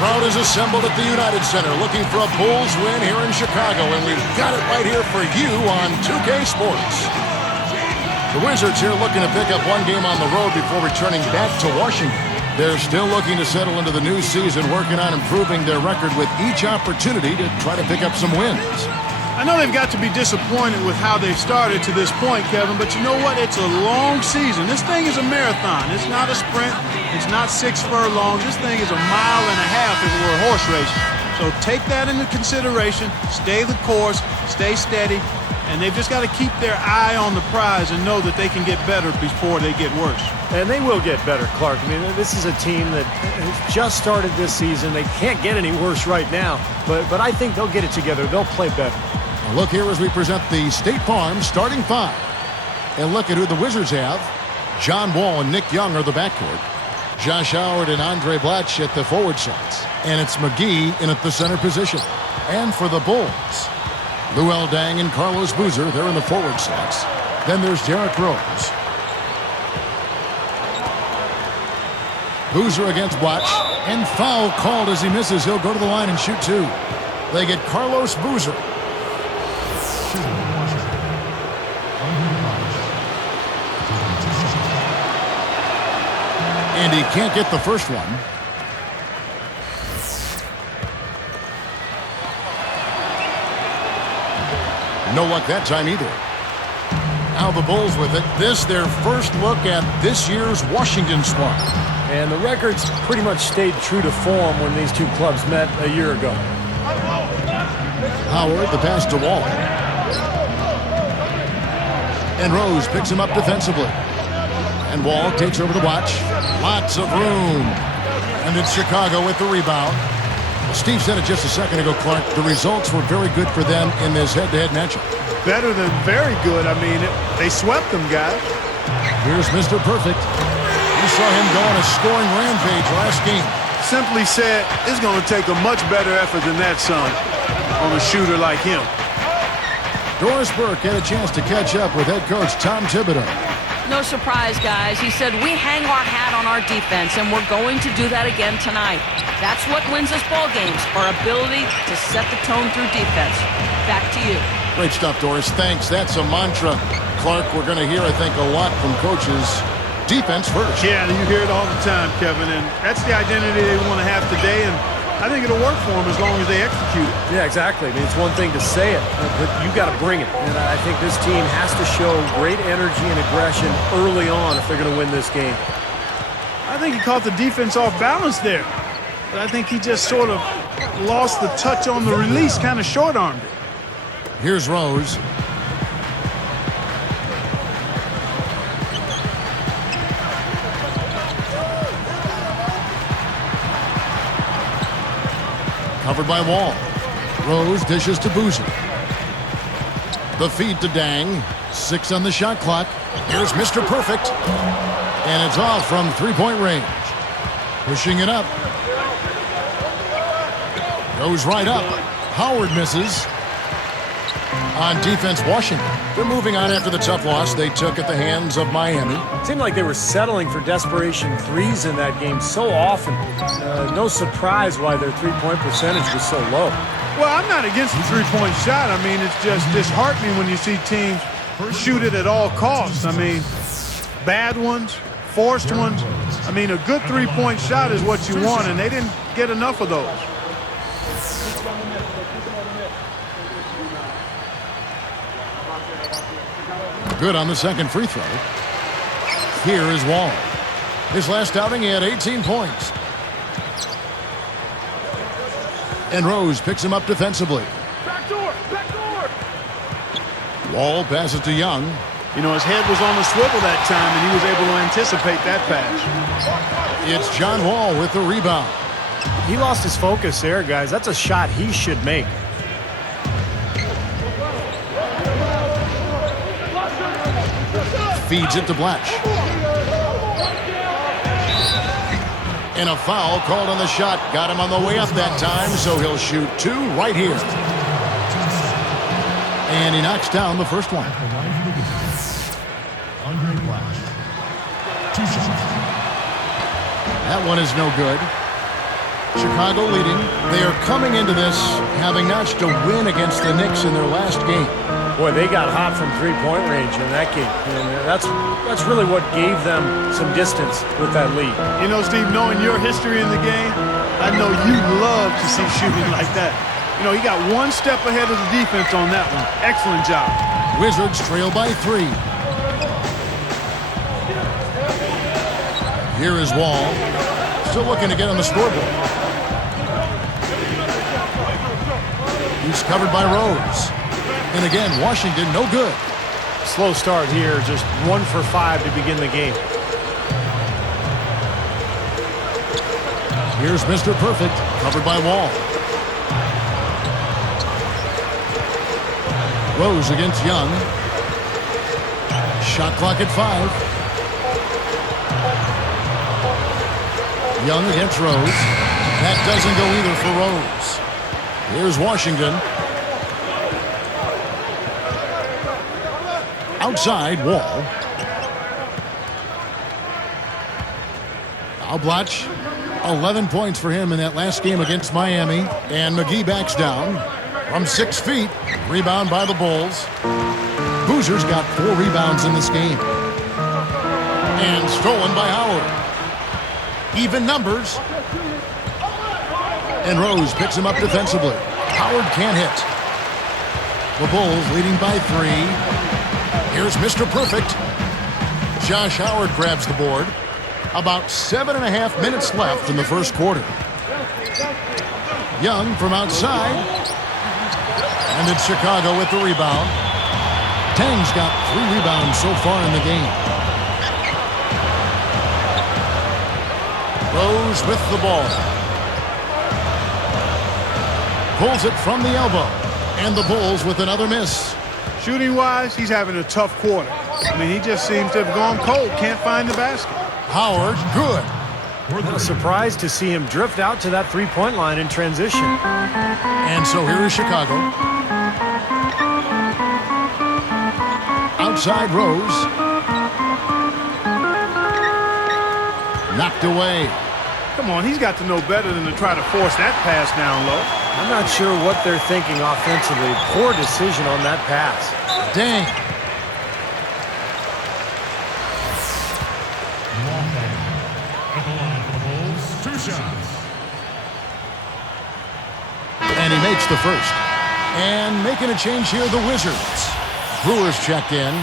crowd is assembled at the United Center looking for a Bulls win here in Chicago, and we've got it right here for you on 2K Sports. The Wizards here looking to pick up one game on the road before returning back to Washington. They're still looking to settle into the new season, working on improving their record with each opportunity to try to pick up some wins. I know they've got to be disappointed with how they've started to this point, Kevin, but you know what? It's a long season. This thing is a marathon. It's not a sprint. It's not 6 furlongs. This thing is a mile and a half if it were a horse race. So take that into consideration. Stay the course. Stay steady. And they've just got to keep their eye on the prize and know that they can get better before they get worse. And they will get better, Clark. I mean, this is a team that has just started this season. They can't get any worse right now. But I think they'll get it together. They'll play better. Look here as we present the State Farm starting 5. And look at who the Wizards have. John Wall and Nick Young are the backcourt. Josh Howard and Andre Blatch at the forward sides. And it's McGee in at the center position. And for the Bulls, Luol Deng and Carlos Boozer, they're in the forward slots. Then there's Derrick Rose. Boozer against Blatch. And foul called as he misses. He'll go to the line and shoot 2. They get Carlos Boozer. And he can't get the first one. No luck that time either. Now the Bulls with it. This their first look at this year's Washington squad. And the records pretty much stayed true to form when these two clubs met a year ago. Howard, the pass to Wall. And Rose picks him up defensively. And Wall takes over the watch. Lots of room. And it's Chicago with the rebound. Steve said it just a second ago, Clark. The results were very good for them in this head-to-head matchup. Better than very good. I mean, they swept them, guys. Here's Mr. Perfect. We saw him go on a scoring rampage last game. Simply said, it's going to take a much better effort than that, son, on a shooter like him. Doris Burke had a chance to catch up with head coach Tom Thibodeau. No surprise, guys. He said, we hang our hat on our defense, and we're going to do that again tonight. That's what wins us ball games, our ability to set the tone through defense. Back to you. Great stuff, Doris. Thanks. That's a mantra. Clark, we're going to hear, I think, a lot from coaches. Defense first. Yeah, you hear it all the time, Kevin, and that's the identity they want to have today, and I think it'll work for them as long as they execute it. Yeah, exactly. I mean, it's one thing to say it, but you got to bring it. And I think this team has to show great energy and aggression early on if they're going to win this game. I think he caught the defense off balance there. But I think he just sort of lost the touch on the release, kind of short-armed it. Here's Rose. Covered by Wall. Rose dishes to Boozer. The feed to Deng. 6 on the shot clock. Here's Mr. Perfect. And it's off from three-point range. Pushing it up. Goes right up. Howard misses. On defense, Washington. They're moving on after the tough loss they took at the hands of Miami. It seemed like they were settling for desperation threes in that game so often. No surprise why their three-point percentage was so low. Well, I'm not against the three-point shot. I mean, it's just disheartening when you see teams shoot it at all costs. I mean, bad ones, forced ones. I mean, a good three-point shot is what you want, and they didn't get enough of those. Good on the second free throw. Here is Wall. His last outing, he had 18 points. And Rose picks him up defensively. Backdoor! Wall passes to Young. You know, his head was on the swivel that time, and he was able to anticipate that pass. It's John Wall with the rebound. He lost his focus there, guys. That's a shot he should make. Feeds it to Blatch. And a foul called on the shot. Got him on the way up that time, so he'll shoot 2 right here. And he knocks down the first one. That one is no good. Chicago leading. They are coming into this having notched a win against the Knicks in their last game. Boy, they got hot from three-point range in that game. And that's really what gave them some distance with that lead. You know, Steve, knowing your history in the game, I know you love to see shooting like that. You know, he got one step ahead of the defense on that one. Excellent job. Wizards trail by 3. Here is Wall. Still looking to get on the scoreboard. He's covered by Rose. And again, Washington no good. Slow start here, just 1 for 5 to begin the game. Here's Mr. Perfect, covered by Wall. Rose against Young. Shot clock at 5. Young against Rose. That doesn't go either for Rose. Here's Washington. Outside, Wall. Blotch, 11 points for him in that last game against Miami. And McGee backs down from 6 feet. Rebound by the Bulls. Boozer's got 4 rebounds in this game. And stolen by Howard. Even numbers. And Rose picks him up defensively. Howard can't hit. The Bulls leading by 3. Here's Mr. Perfect. Josh Howard grabs the board. About 7.5 minutes left in the first quarter. Young from outside. And it's Chicago with the rebound. Tang's got 3 rebounds so far in the game. Rose with the ball. Pulls it from the elbow. And the Bulls with another miss. Shooting-wise, he's having a tough quarter. I mean, he just seems to have gone cold. Can't find the basket. Howard, good. I'm surprised to see him drift out to that three-point line in transition. And so here is Chicago. Outside Rose. Knocked away. Come on, he's got to know better than to try to force that pass down low. I'm not sure what they're thinking offensively. Poor decision on that pass. Dang. And he makes the first. And making a change here, the Wizards. Brewers checked in.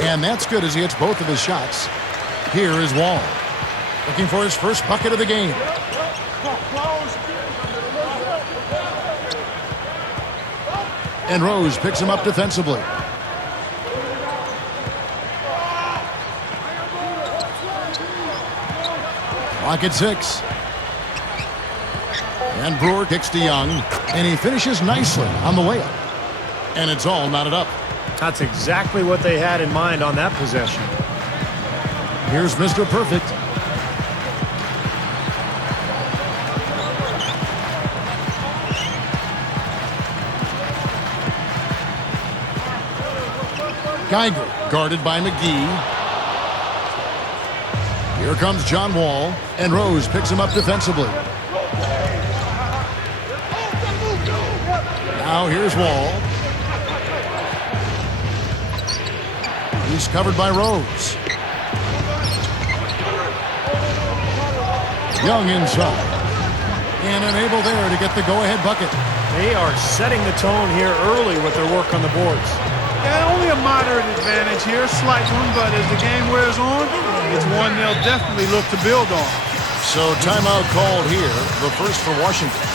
And that's good as he hits both of his shots. Here is Wall. Looking for his first bucket of the game. And Rose picks him up defensively. Clock at 6. And Brewer kicks to Young. And he finishes nicely on the layup. And it's all knotted up. That's exactly what they had in mind on that possession. Here's Mr. Perfect. Geiger guarded by McGee. Here comes John Wall, and Rose picks him up defensively. Now here's Wall. He's covered by Rose. Young inside. And unable there to get the go-ahead bucket. They are setting the tone here early with their work on the boards. Yeah, only a moderate advantage here, a slight one, but as the game wears on, it's one they'll definitely look to build on. So timeout called here, the first for Washington.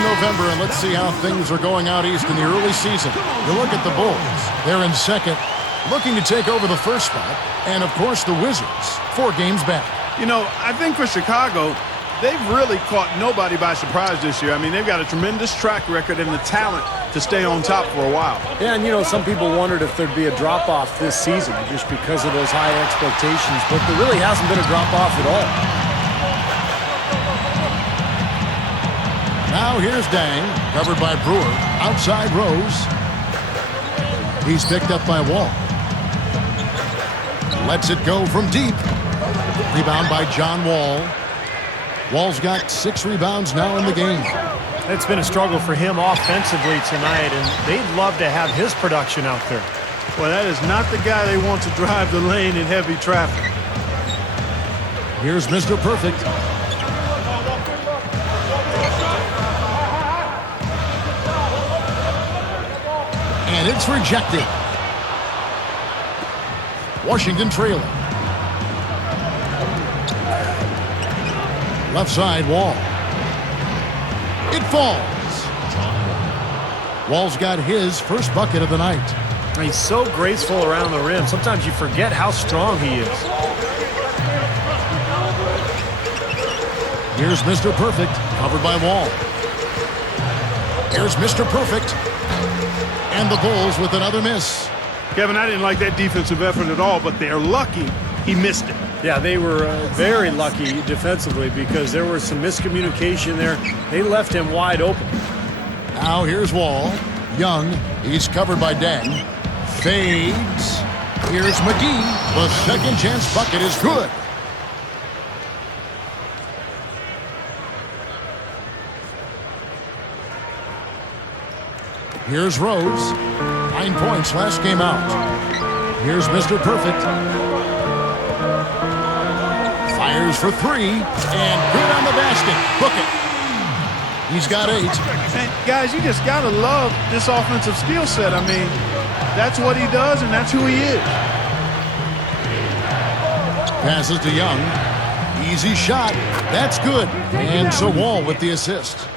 in November, and let's see how things are going out east in the early season. You look at the Bulls. They're in second, looking to take over the first spot. And, of course, the Wizards, 4 games back. You know, I think for Chicago, they've really caught nobody by surprise this year. I mean, they've got a tremendous track record and the talent to stay on top for a while. Yeah, and, you know, some people wondered if there'd be a drop-off this season just because of those high expectations, but there really hasn't been a drop-off at all. Now here's Dang, covered by Brewer. Outside Rose. He's picked up by Wall. Lets it go from deep. Rebound by John Wall. Wall's got 6 rebounds now in the game. It's been a struggle for him offensively tonight, and they'd love to have his production out there. Well, that is not the guy they want to drive the lane in heavy traffic. Here's Mr. Perfect. And it's rejected. Washington trailing. Left side, Wall. It falls. Wall's got his first bucket of the night. He's so graceful around the rim. Sometimes you forget how strong he is. Here's Mr. Perfect, covered by Wall. Here's Mr. Perfect. And the Bulls with another miss. Kevin, I didn't like that defensive effort at all, but they're lucky he missed it. Yeah, they were very lucky defensively because there was some miscommunication there. They left him wide open. Now here's Wall. Young, he's covered by Deng. Fades. Here's McGee. The second chance bucket is good. Here's Rose. 9 points last game out. Here's Mr. Perfect. Fires for 3. And good on the basket. Book it. He's got 8. And guys, you just got to love this offensive skill set. I mean, that's what he does, and that's who he is. Passes to Young. Easy shot. That's good. And so Wall with the assist.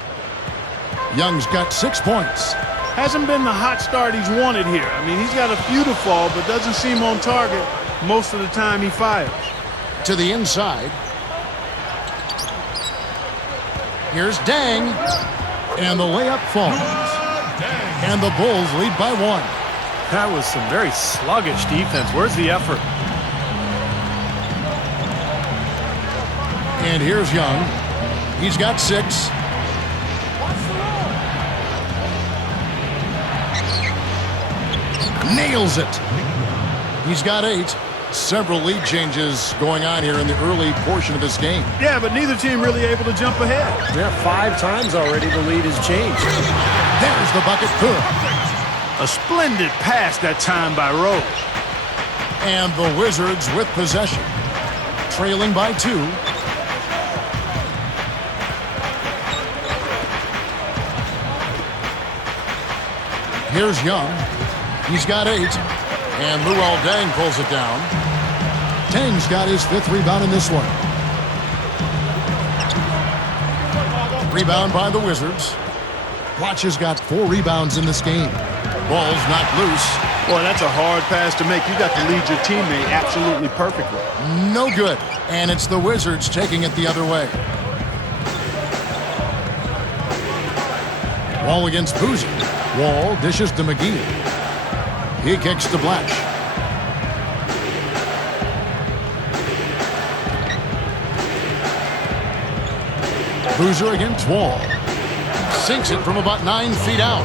Young's got 6 points. Hasn't been the hot start he's wanted here. I mean, he's got a few to fall, but doesn't seem on target most of the time he fires. To the inside. Here's Dang. And the layup falls. And the Bulls lead by 1. That was some very sluggish defense. Where's the effort? And here's Young. He's got 6. Nails it. He's got 8. Several lead changes going on here in the early portion of this game. Yeah, but neither team really able to jump ahead. Yeah, 5 times already the lead has changed. There's the bucket. Good. A splendid pass that time by Rose. And the Wizards with possession. Trailing by 2. Here's Young. He's got 8. And Luol Deng pulls it down. Deng's got his 5th rebound in this one. Rebound by the Wizards. Blotch has got 4 rebounds in this game. Ball's knocked loose. Boy, that's a hard pass to make. You got to lead your teammate absolutely perfectly. No good. And it's the Wizards taking it the other way. Wall against Boozy. Wall dishes to McGee. He kicks to Blatch. Boozer against Wall. Sinks it from about 9 feet out.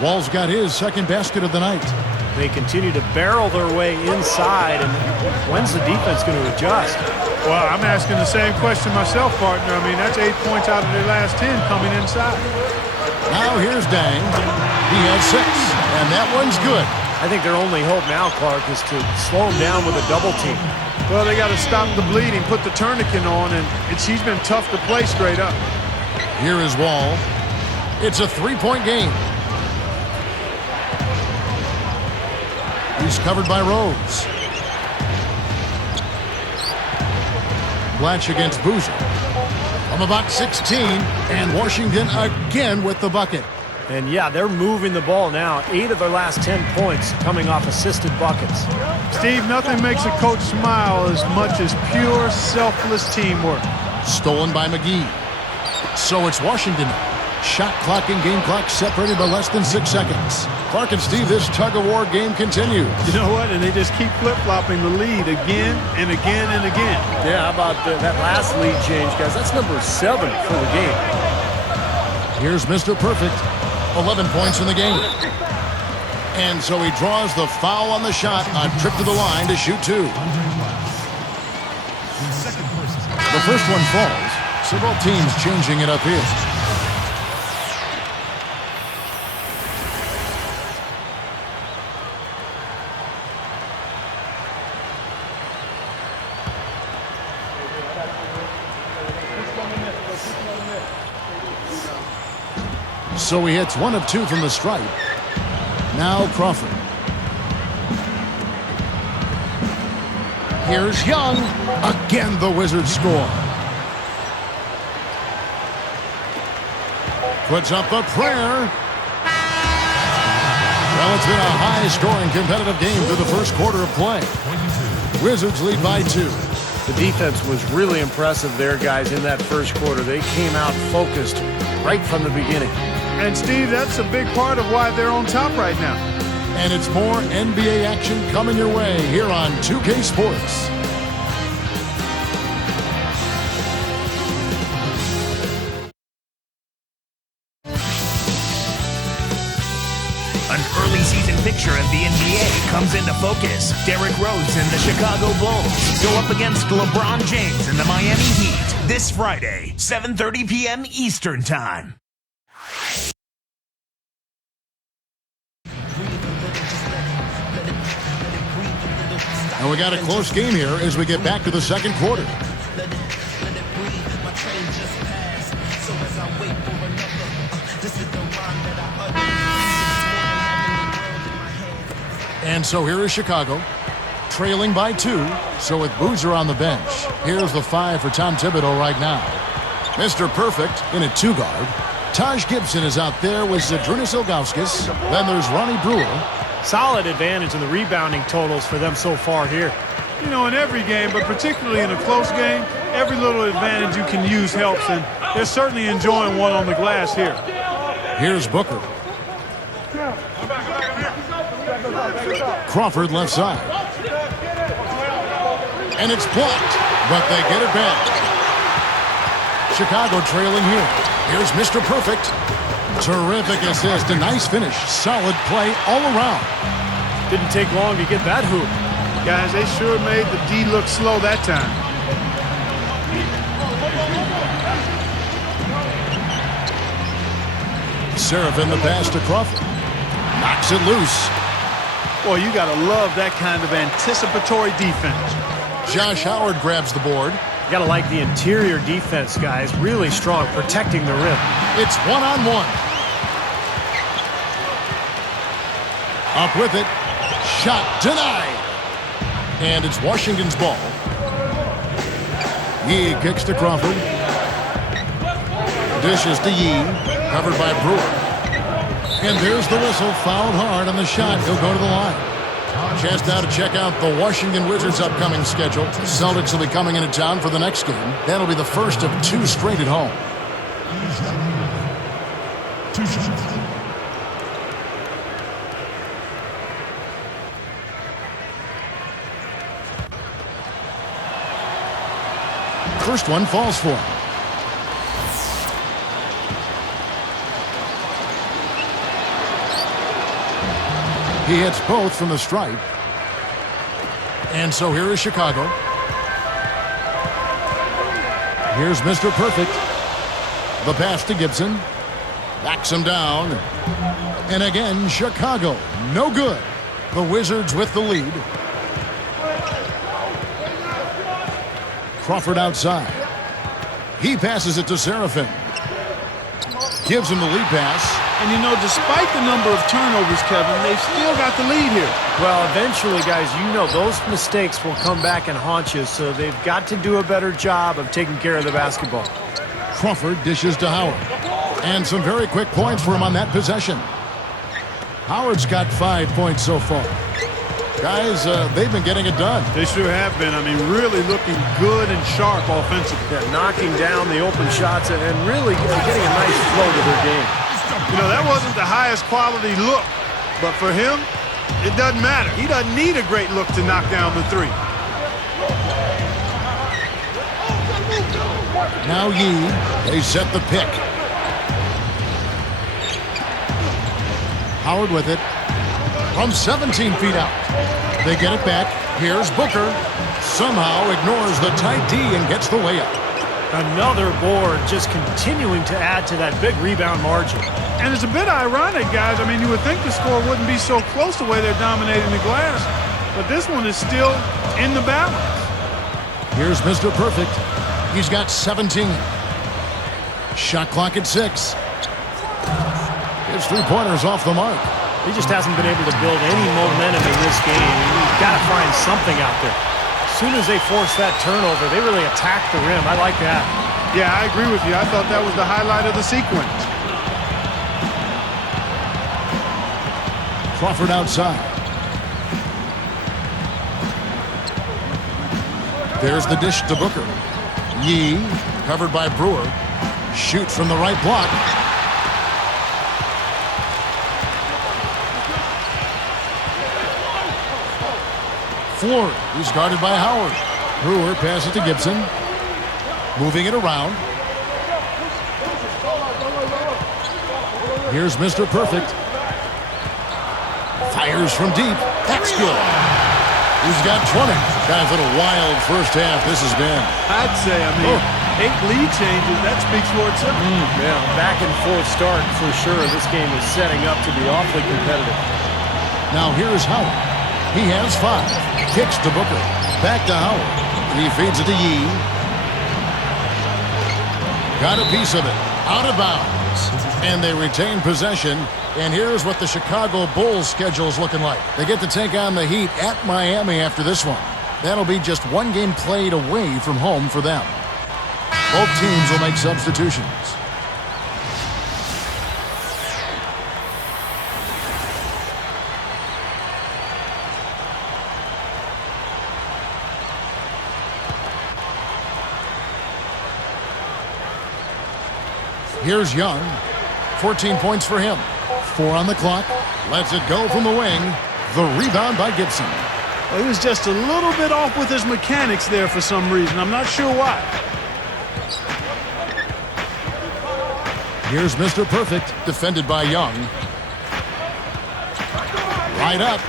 Wall's got his second basket of the night. They continue to barrel their way inside, and when's the defense going to adjust? Well, I'm asking the same question myself, partner. I mean, that's 8 points out of their last 10 coming inside. Now here's Dang. He has 6, and that one's good. I think their only hope now, Clark, is to slow him down with a double team. Well, they got to stop the bleeding, put the tourniquet on, and he's been tough to play straight up. Here is Wall. It's a 3-point game. He's covered by Rose. Blatch against Boozer. From from about 16, and Washington again with the bucket. And yeah, they're moving the ball now. 8 of their last 10 points coming off assisted buckets. Steve, nothing makes a coach smile as much as pure, selfless teamwork. Stolen by McGee. So it's Washington. Shot clock and game clock separated by less than 6 seconds. Clark and Steve, this tug-of-war game continues. You know what? And they just keep flip-flopping the lead again and again and again. Yeah, how about that last lead change, guys? That's number 7 for the game. Here's Mr. Perfect. 11 points in the game. And so he draws the foul on the shot. A trip to the line to shoot 2. The first one falls. So both teams changing it up here. So he hits 1 of 2 from the stripe. Now Crawford. Here's Young. Again, the Wizards score. Puts up a prayer. Well, it's been a high-scoring competitive game through the first quarter of play. Wizards lead by 2. The defense was really impressive there, guys, in that first quarter. They came out focused right from the beginning. And, Steve, that's a big part of why they're on top right now. And it's more NBA action coming your way here on 2K Sports. An early season picture of the NBA comes into focus. Derrick Rose and the Chicago Bulls go up against LeBron James and the Miami Heat this Friday, 7:30 p.m. Eastern Time. And we got a close game here as we get back to the second quarter. And so here is Chicago, trailing by 2. So with Boozer on the bench, here's the 5 for Tom Thibodeau right now. Mr. Perfect in a 2-guard. Taj Gibson is out there with Zydrunas Ilgauskas. Then there's Ronnie Brewer. Solid advantage in the rebounding totals for them so far here. You know, in every game, but particularly in a close game, every little advantage you can use helps, and they're certainly enjoying one on the glass here. Here's Booker. Crawford left side. And it's blocked, but they get it back. Chicago trailing here. Here's Mr. Perfect. Terrific assist, a nice finish. Solid play all around. Didn't take long to get that hoop. Guys, they sure made the D look slow that time. Seraphin the pass to Crawford. Knocks it loose. Boy, you got to love that kind of anticipatory defense. Josh Howard grabs the board. You gotta like the interior defense, guys. Really strong, protecting the rim. It's 1-on-1. Up with it. Shot denied. And it's Washington's ball. Yee kicks to Crawford. Dishes to Yee. Covered by Brewer. And there's the whistle. Fouled hard on the shot. He'll go to the line. Chance now to check out the Washington Wizards' upcoming schedule. Celtics will be coming into town for the next game. That'll be the first of 2 straight at home. First one falls for him. He hits both from the stripe. And so here is Chicago. Here's Mr. Perfect. The pass to Gibson. Backs him down. And again, Chicago. No good. The Wizards with the lead. Crawford outside. He passes it to Seraphin. Gives him the lead pass. And, you know, despite the number of turnovers, Kevin, they've still got the lead here. Well, eventually, guys, you know those mistakes will come back and haunt you, so they've got to do a better job of taking care of the basketball. Crawford dishes to Howard. And some very quick points for him on that possession. Howard's got 5 points so far. Guys, they've been getting it done. They sure have been. I mean, really looking good and sharp offensively. Yeah, knocking down the open shots and really getting a nice flow to their game. You know, that wasn't the highest quality look, but for him, it doesn't matter. He doesn't need a great look to knock down the three. Now Yee, they set the pick. Howard with it. From 17 feet out. They get it back. Here's Booker. Somehow ignores the tight D and gets the layup. Another board, just continuing to add to that big rebound margin. And it's a bit ironic, guys. I mean, you would think the score wouldn't be so close the way they're dominating the glass, but this one is still in the balance. Here's Mr. Perfect. He's got 17. Shot clock at 6. His three-pointers off the mark. He just hasn't been able to build any momentum in this game. He's got to find something out there. As soon as they force that turnover, they really attack the rim. I like that. Yeah, I agree with you. I thought that was the highlight of the sequence. Crawford outside. There's the dish to Booker. Yee, covered by Brewer. Shoots from the right block. Floor, he's guarded by Howard. Brewer passes to Gibson. Moving it around. Here's Mr. Perfect. Fires from deep. That's good. He's got 20. Guys, what a wild first half this has been. I'd say, 8 lead changes. That speaks for itself. Yeah, back and forth start for sure. This game is setting up to be awfully competitive. Now here's Howard. He has 5. Kicks to Booker. Back to Howard. He feeds it to Yee. Got a piece of it. Out of bounds. And they retain possession. And here's what the Chicago Bulls schedule's looking like. They get to take on the Heat at Miami after this one. That'll be just one game played away from home for them. Both teams will make substitutions. Here's Young. 14 points for him. 4 on the clock. Lets it go from the wing. The rebound by Gibson. Well, he was just a little bit off with his mechanics there for some reason. I'm not sure why. Here's Mr. Perfect, defended by Young. Right up.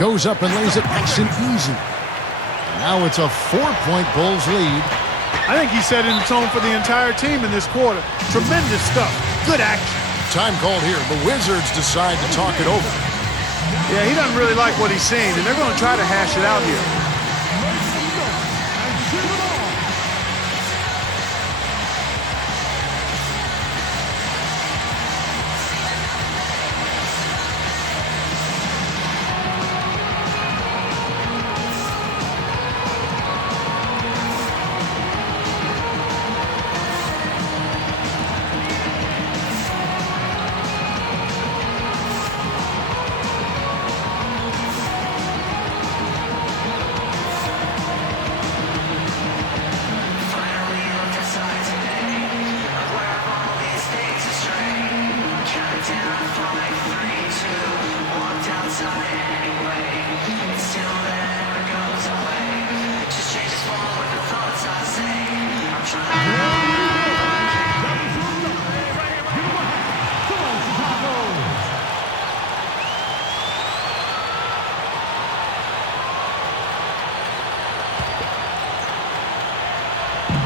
Goes up and lays it nice and easy. Now it's a 4-point Bulls lead. I think he set in the tone for the entire team in this quarter. Tremendous stuff. Good action. Time called here. The Wizards decide to talk it over. Yeah, he doesn't really like what he's seeing, and they're going to try to hash it out here.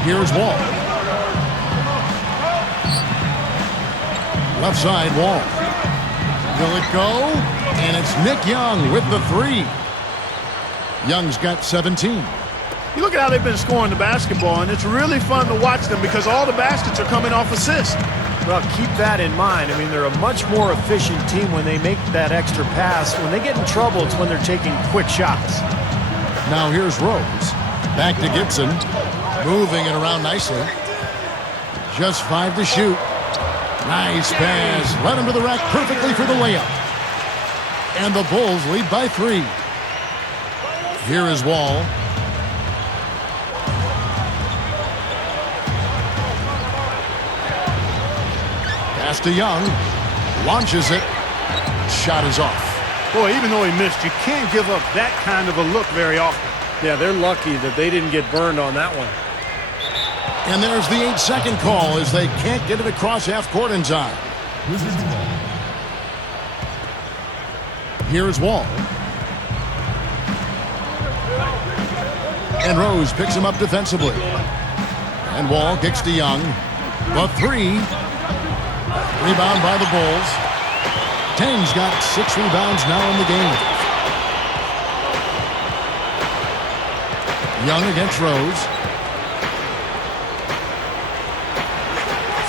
Here's Wall. Left side, Wall. Will it go? And it's Nick Young with the 3. Young's got 17. You look at how they've been scoring the basketball, and it's really fun to watch them because all the baskets are coming off assists. Well, keep that in mind. I mean, they're a much more efficient team when they make that extra pass. When they get in trouble, it's when they're taking quick shots. Now here's Rose. Back to Gibson. Moving it around nicely. Just 5 to shoot. Nice pass. Led him to the rack perfectly for the layup. And the Bulls lead by 3. Here is Wall. Pass to Young. Launches it. Shot is off. Boy, even though he missed, you can't give up that kind of a look very often. Yeah, they're lucky that they didn't get burned on that one. And there's the 8-second call as they can't get it across half court in time. Here's Wall. And Rose picks him up defensively. And Wall kicks to Young. The 3. Rebound by the Bulls. Tang's got 6 rebounds now in the game. Young against Rose.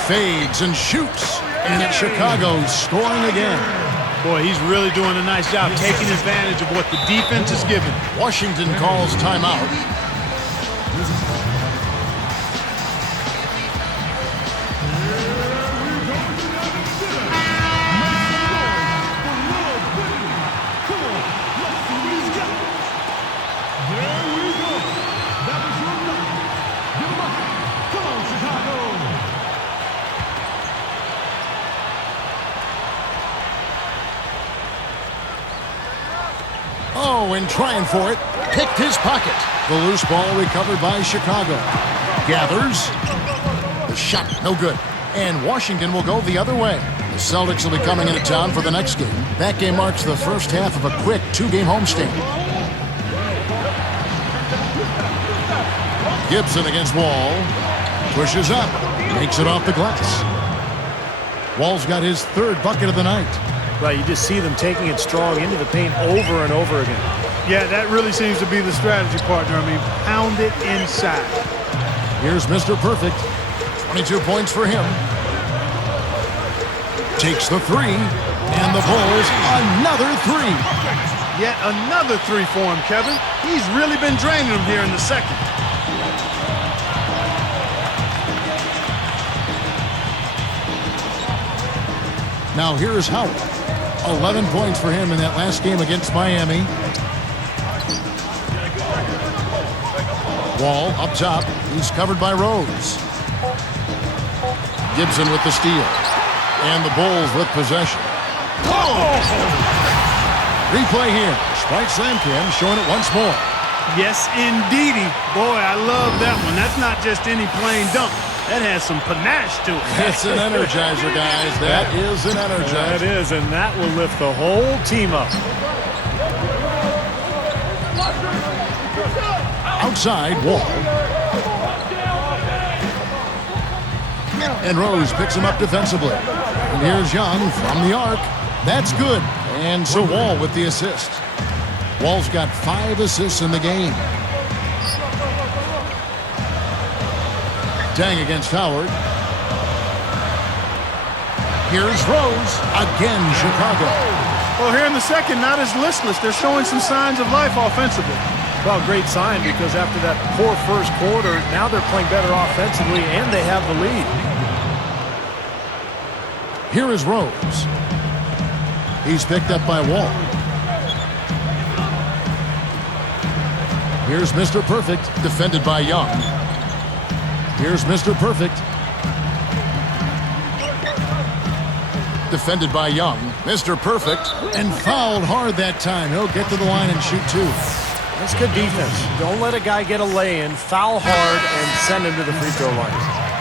Fades and shoots. And it's Chicago scoring again. Boy, he's really doing a nice job taking advantage of what the defense is giving. Washington calls timeout. Oh, and trying for it. Picked his pocket. The loose ball recovered by Chicago. Gathers. The shot, no good. And Washington will go the other way. The Celtics will be coming into town for the next game. That game marks the first half of a quick 2-game homestand. Gibson against Wall. Pushes up. Makes it off the glass. Wall's got his 3rd bucket of the night. Right, you just see them taking it strong into the paint over and over again. Yeah, that really seems to be the strategy, partner. I mean, pound it inside. Here's Mr. Perfect. 22 points for him. Takes the 3. And the Bulls, another 3. Yet another 3 for him, Kevin. He's really been draining them here in the second. Now here's Howard. 11 points for him in that last game against Miami. Wall up top. He's covered by Rose. Gibson with the steal. And the Bulls with possession. Oh! Replay here. Sprite Slam Cam showing it once more. Yes, indeedy. Boy, I love that one. That's not just any plain dunk. That has some panache to it. It's an energizer, guys. That is an energizer. That is, and that will lift the whole team up. Outside, Wall. And Rose picks him up defensively. And here's Young from the arc. That's good. And so Wall with the assist. Wall's got 5 assists in the game. Tang against Howard. Here's Rose. Again, Chicago. Well, here in the second, not as listless. They're showing some signs of life offensively. Well, great sign because after that poor first quarter, now they're playing better offensively and they have the lead. Here is Rose. He's picked up by Wall. Here's Mr. Perfect, defended by Young. Here's Mr. Perfect. Defended by Young. Mr. Perfect. And fouled hard that time. He'll get to the line and shoot 2. That's good defense. Don't let a guy get a lay-in, foul hard, and send him to the free throw line.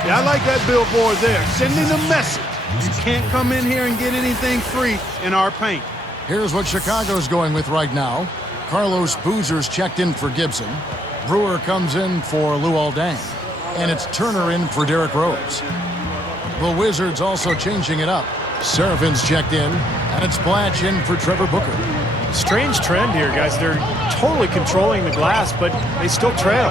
Yeah, I like that billboard there. Sending a message. You can't come in here and get anything free in our paint. Here's what Chicago's going with right now. Carlos Boozer's checked in for Gibson. Brewer comes in for Luol Deng. And it's Turner in for Derrick Rose. The Wizards also changing it up. Serafin's checked in, and it's Blatch in for Trevor Booker. Strange trend here, guys. They're totally controlling the glass, but they still trail.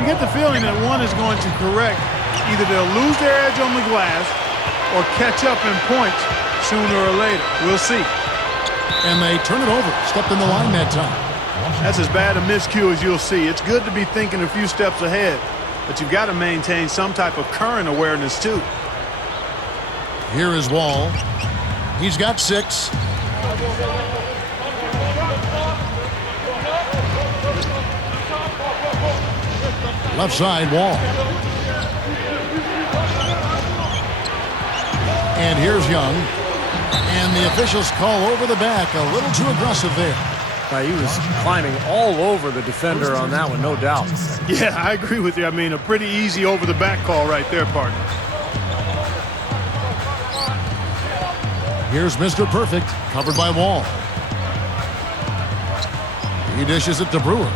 You get the feeling that one is going to correct. Either they'll lose their edge on the glass or catch up in points sooner or later. We'll see. And they turn it over. Stepped in the line that time. That's as bad a miscue as you'll see. It's good to be thinking a few steps ahead. but you've got to maintain some type of current awareness too. Here is Wall. He's got 6. Left side, Wall. And here's Young. And the officials call over the back. A little too aggressive there. He was climbing all over the defender on that one, no doubt. Yeah, I agree with you. I mean, a pretty easy over-the-back call right there, partner. Here's Mr. Perfect, covered by Wall. He dishes it to Brewer.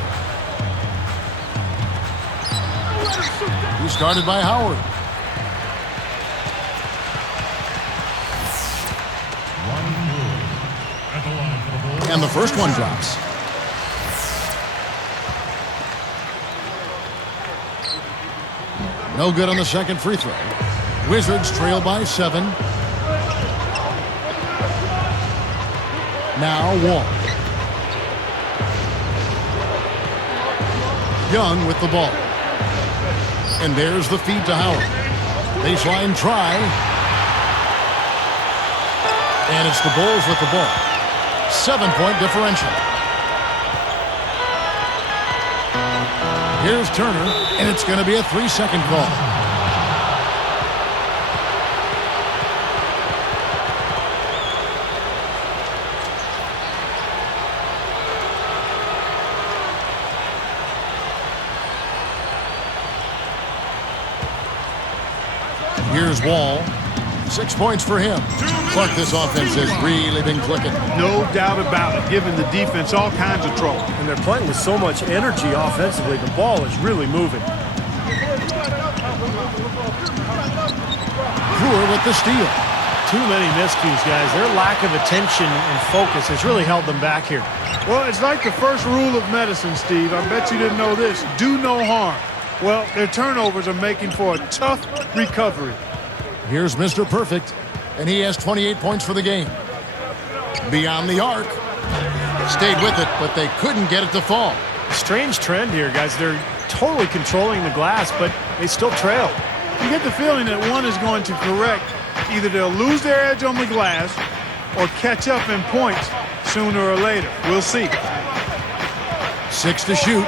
He's guarded by Howard. And the first one drops. No good on the second free throw. Wizards trail by 7. Now Wall. Young with the ball. And there's the feed to Howard. Baseline try. And it's the Bulls with the ball. 7-point differential. Here's Turner, and it's going to be a 3-second call. Here's Wall. 6 points for him. Clark, this offense has really been clicking. No doubt about it, giving the defense all kinds of trouble. And they're playing with so much energy offensively. The ball is really moving. Brewer with the steal. Too many miscues, guys. Their lack of attention and focus has really held them back here. Well, it's like the first rule of medicine, Steve. I bet you didn't know this. Do no harm. Well, their turnovers are making for a tough recovery. Here's Mr. Perfect, and he has 28 points for the game. Beyond the arc. Stayed with it, but they couldn't get it to fall. Strange trend here, guys. They're totally controlling the glass, but they still trail. You get the feeling that one is going to correct. Either they'll lose their edge on the glass or catch up in points sooner or later. We'll see. 6 to shoot.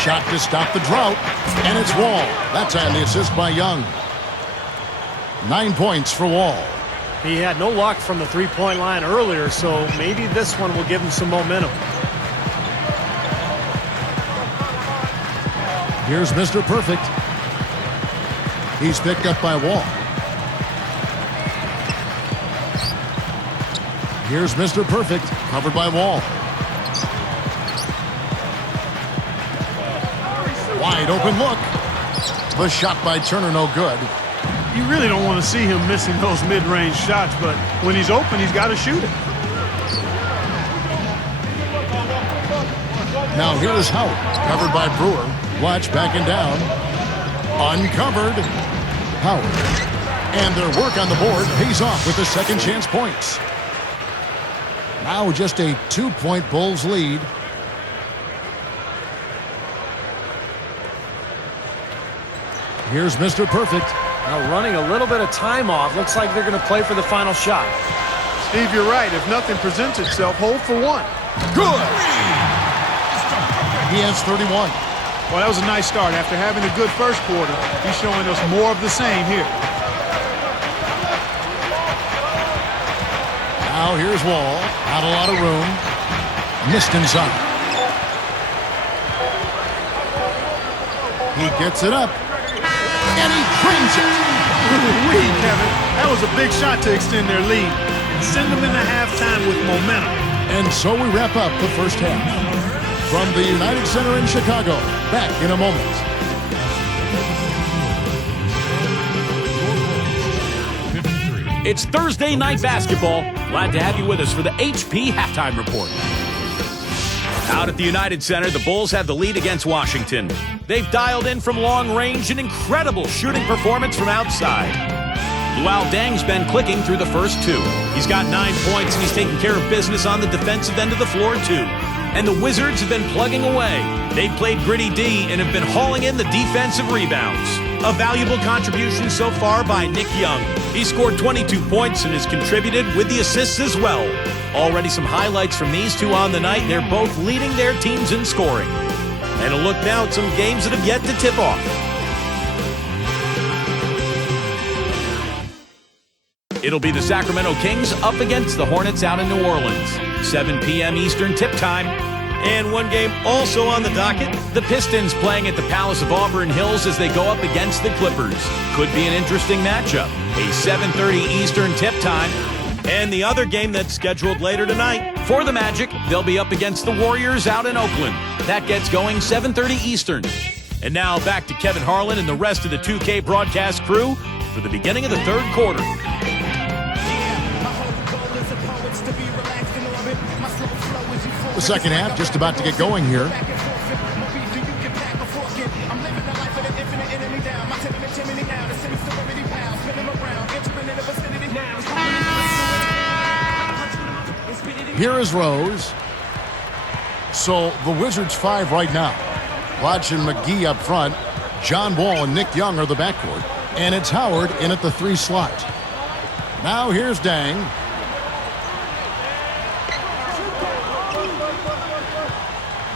Shot to stop the drought, and it's Wall. That time the assist by Young. 9 points for Wall. He had no luck from the three-point line earlier, so maybe this one will give him some momentum. Here's Mr. Perfect. He's picked up by Wall. Here's Mr. Perfect, covered by Wall. Wide open look. The shot by Turner, no good. You really don't want to see him missing those mid-range shots, but when he's open, he's got to shoot it. Now here's Howard, covered by Brewer. Watch backing down. Uncovered. Howard. And their work on the board pays off with the second chance points. Now just a 2-point Bulls lead. Here's Mr. Perfect. Now running a little bit of time off. Looks like they're going to play for the final shot. Steve, you're right. If nothing presents itself, hold for one. Good. He has 31. Well, that was a nice start. After having a good first quarter, he's showing us more of the same here. Now here's Wall. Not a lot of room. Missed inside. He gets it up. And he brings it. Kevin. That was a big shot to extend their lead and send them into halftime with momentum. And so we wrap up the first half. From the United Center in Chicago, back in a moment. It's Thursday night basketball. Glad to have you with us for the HP Halftime Report. Out at the United Center, the Bulls have the lead against Washington. They've dialed in from long range an incredible shooting performance from outside. Luol Deng's been clicking through the first 2. He's got 9 points and he's taking care of business on the defensive end of the floor too. and the Wizards have been plugging away. They've played gritty D and have been hauling in the defensive rebounds. A valuable contribution so far by Nick Young. He scored 22 points and has contributed with the assists as well. Already some highlights from these two on the night. They're both leading their teams in scoring. And a look now at some games that have yet to tip off. It'll be the Sacramento Kings up against the Hornets out in New Orleans. 7 p.m. Eastern tip time. And one game also on the docket, the Pistons playing at the Palace of Auburn Hills as they go up against the Clippers. Could be an interesting matchup. A 7:30 Eastern tip time. And the other game that's scheduled later tonight. For the Magic, they'll be up against the Warriors out in Oakland. That gets going 7:30 Eastern. And now back to Kevin Harlan and the rest of the 2K broadcast crew for the beginning of the third quarter. The second half just about to get going here. Here is Rose. So the Wizards 5 right now. Blotch and McGee up front. John Wall and Nick Young are the backcourt. And it's Howard in at the 3 slot. Now here's Dang.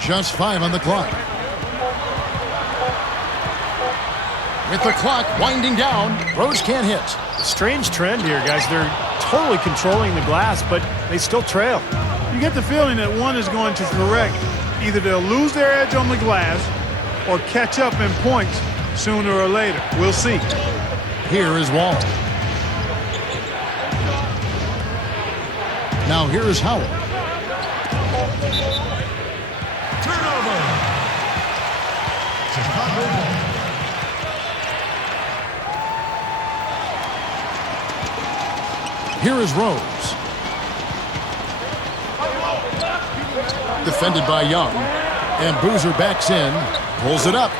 Just 5 on the clock. With the clock winding down, Rose can't hit. A strange trend here, guys. They're totally controlling the glass, but they still trail. You get the feeling that one is going to correct. Either they'll lose their edge on the glass or catch up in points sooner or later. We'll see. Here is Wall. Now here is Howard. Turnover. Chicago Bulls. Here is Rose. Defended by Young. And Boozer backs in. Pulls it up.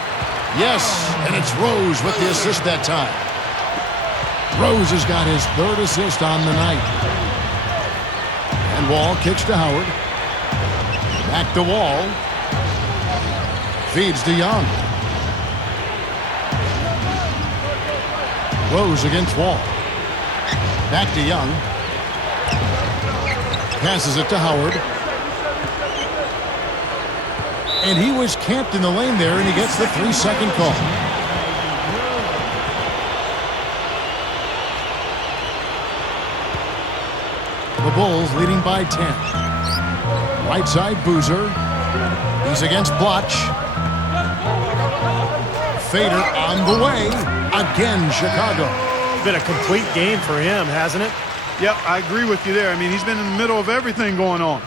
Yes, and it's Rose with the assist that time. Rose has got his 3rd assist on the night. And Wall kicks to Howard. Back to Wall. Feeds to Young. Rose against Wall. Back to Young. Passes it to Howard. And he was camped in the lane there, and he gets the 3-second call. The Bulls leading by 10. Right side, Boozer. He's against Blotch. Fader on the way. Again, Chicago. Been a complete game for him, hasn't it? Yep, I agree with you there. I mean, he's been in the middle of everything going on.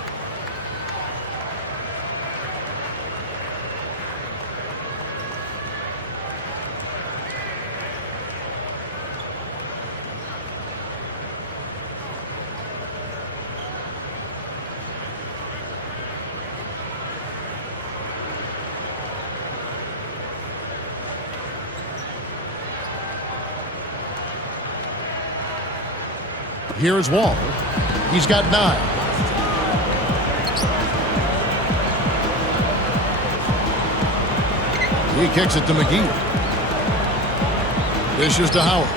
Here's Wall. He's got 9. He kicks it to McGee. Dishes to Howard.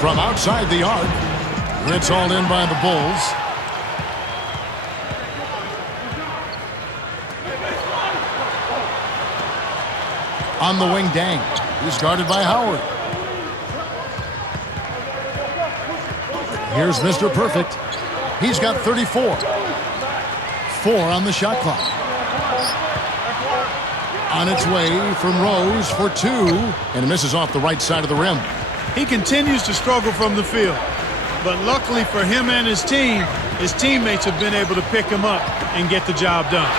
From outside the arc. It's all in by the Bulls. On the wing, Dang. He's guarded by Howard. Here's Mr. Perfect. He's got 34. 4 on the shot clock. On its way from Rose for 2, and misses off the right side of the rim. He continues to struggle from the field, but luckily for him and his team, his teammates have been able to pick him up and get the job done.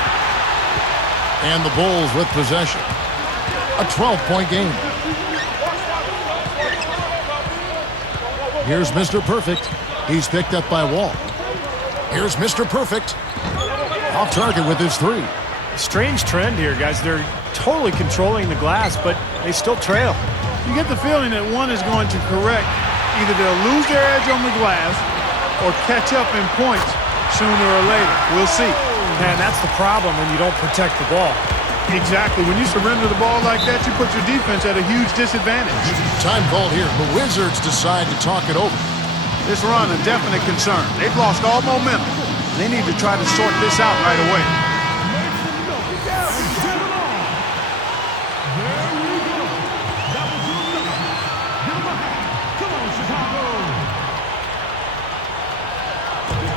And the Bulls with possession. A 12-point game. Here's Mr. Perfect. He's picked up by Wall. Here's Mr. Perfect. Off target with his 3. A strange trend here, guys. They're totally controlling the glass, but they still trail. You get the feeling that one is going to correct. Either they'll lose their edge on the glass or catch up in points sooner or later. We'll see. And that's the problem when you don't protect the ball. Exactly. When you surrender the ball like that, you put your defense at a huge disadvantage. Time called here. The Wizards decide to talk it over. This run a definite concern. They've lost all momentum. They need to try to sort this out right away.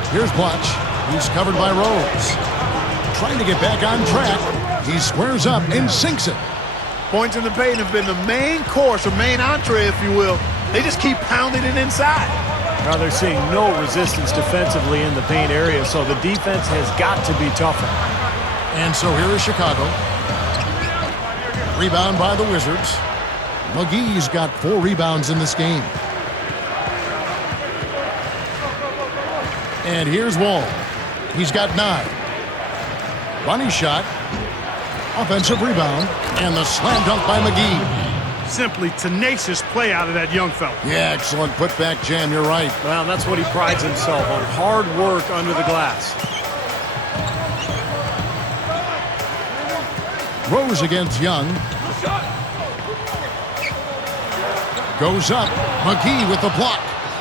Here's Blotch. He's covered by Rose. Trying to get back on track. He squares up and sinks it. Points in the paint have been the main course, or main entree, if you will. They just keep pounding it inside. Now they're seeing no resistance defensively in the paint area, so the defense has got to be tougher. And so here is Chicago. Rebound by the Wizards. McGee's got 4 rebounds in this game. And here's Wall. He's got 9. Bunny shot. Offensive rebound. And the slam dunk by McGee. Simply tenacious play out of that young fella. Yeah, excellent putback jam. You're right. Well, that's what he prides himself on. Hard work under the glass. Rose against Young. Goes up. McGee with the block.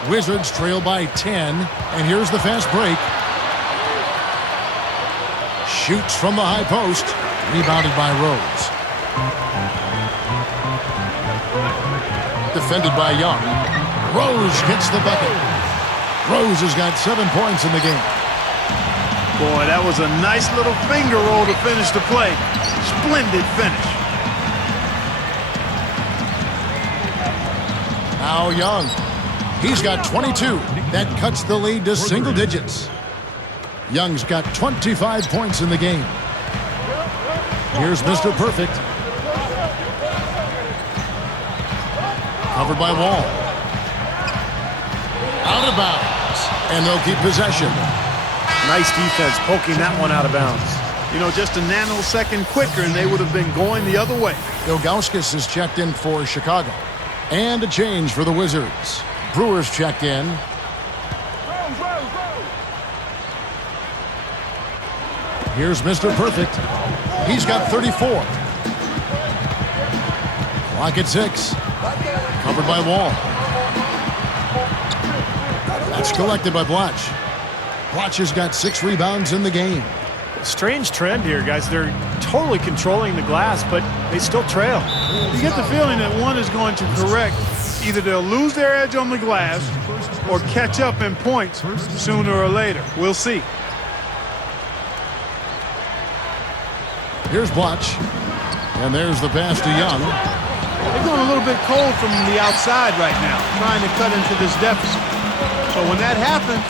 Wizards trail by 10. And here's the fast break. Shoots from the high post. Rebounded by Rose. Defended by Young. Rose gets the bucket. Rose has got 7 points in the game. Boy, that was a nice little finger roll to finish the play. Splendid finish. Now Young. He's got 22. That cuts the lead to single digits. Young's got 25 points in the game. Here's Mr. Perfect. Covered by Wall. Out of bounds. And they'll keep possession. Nice defense poking that one out of bounds. You know, just a nanosecond quicker and they would have been going the other way. Ilgauskas is checked in for Chicago. And a change for the Wizards. Brewers checked in. Here's Mr. Perfect. He's got 34. Clock at 6. Covered by Wall. That's collected by Blotch. Blotch has got 6 rebounds in the game. Strange trend here, guys. They're totally controlling the glass, but they still trail. You get the feeling that one is going to correct. Either they'll lose their edge on the glass or catch up in points sooner or later. We'll see. Here's Blotch. And there's the pass to Young. They're going a little bit cold from the outside right now, trying to cut into this deficit. So when that happens,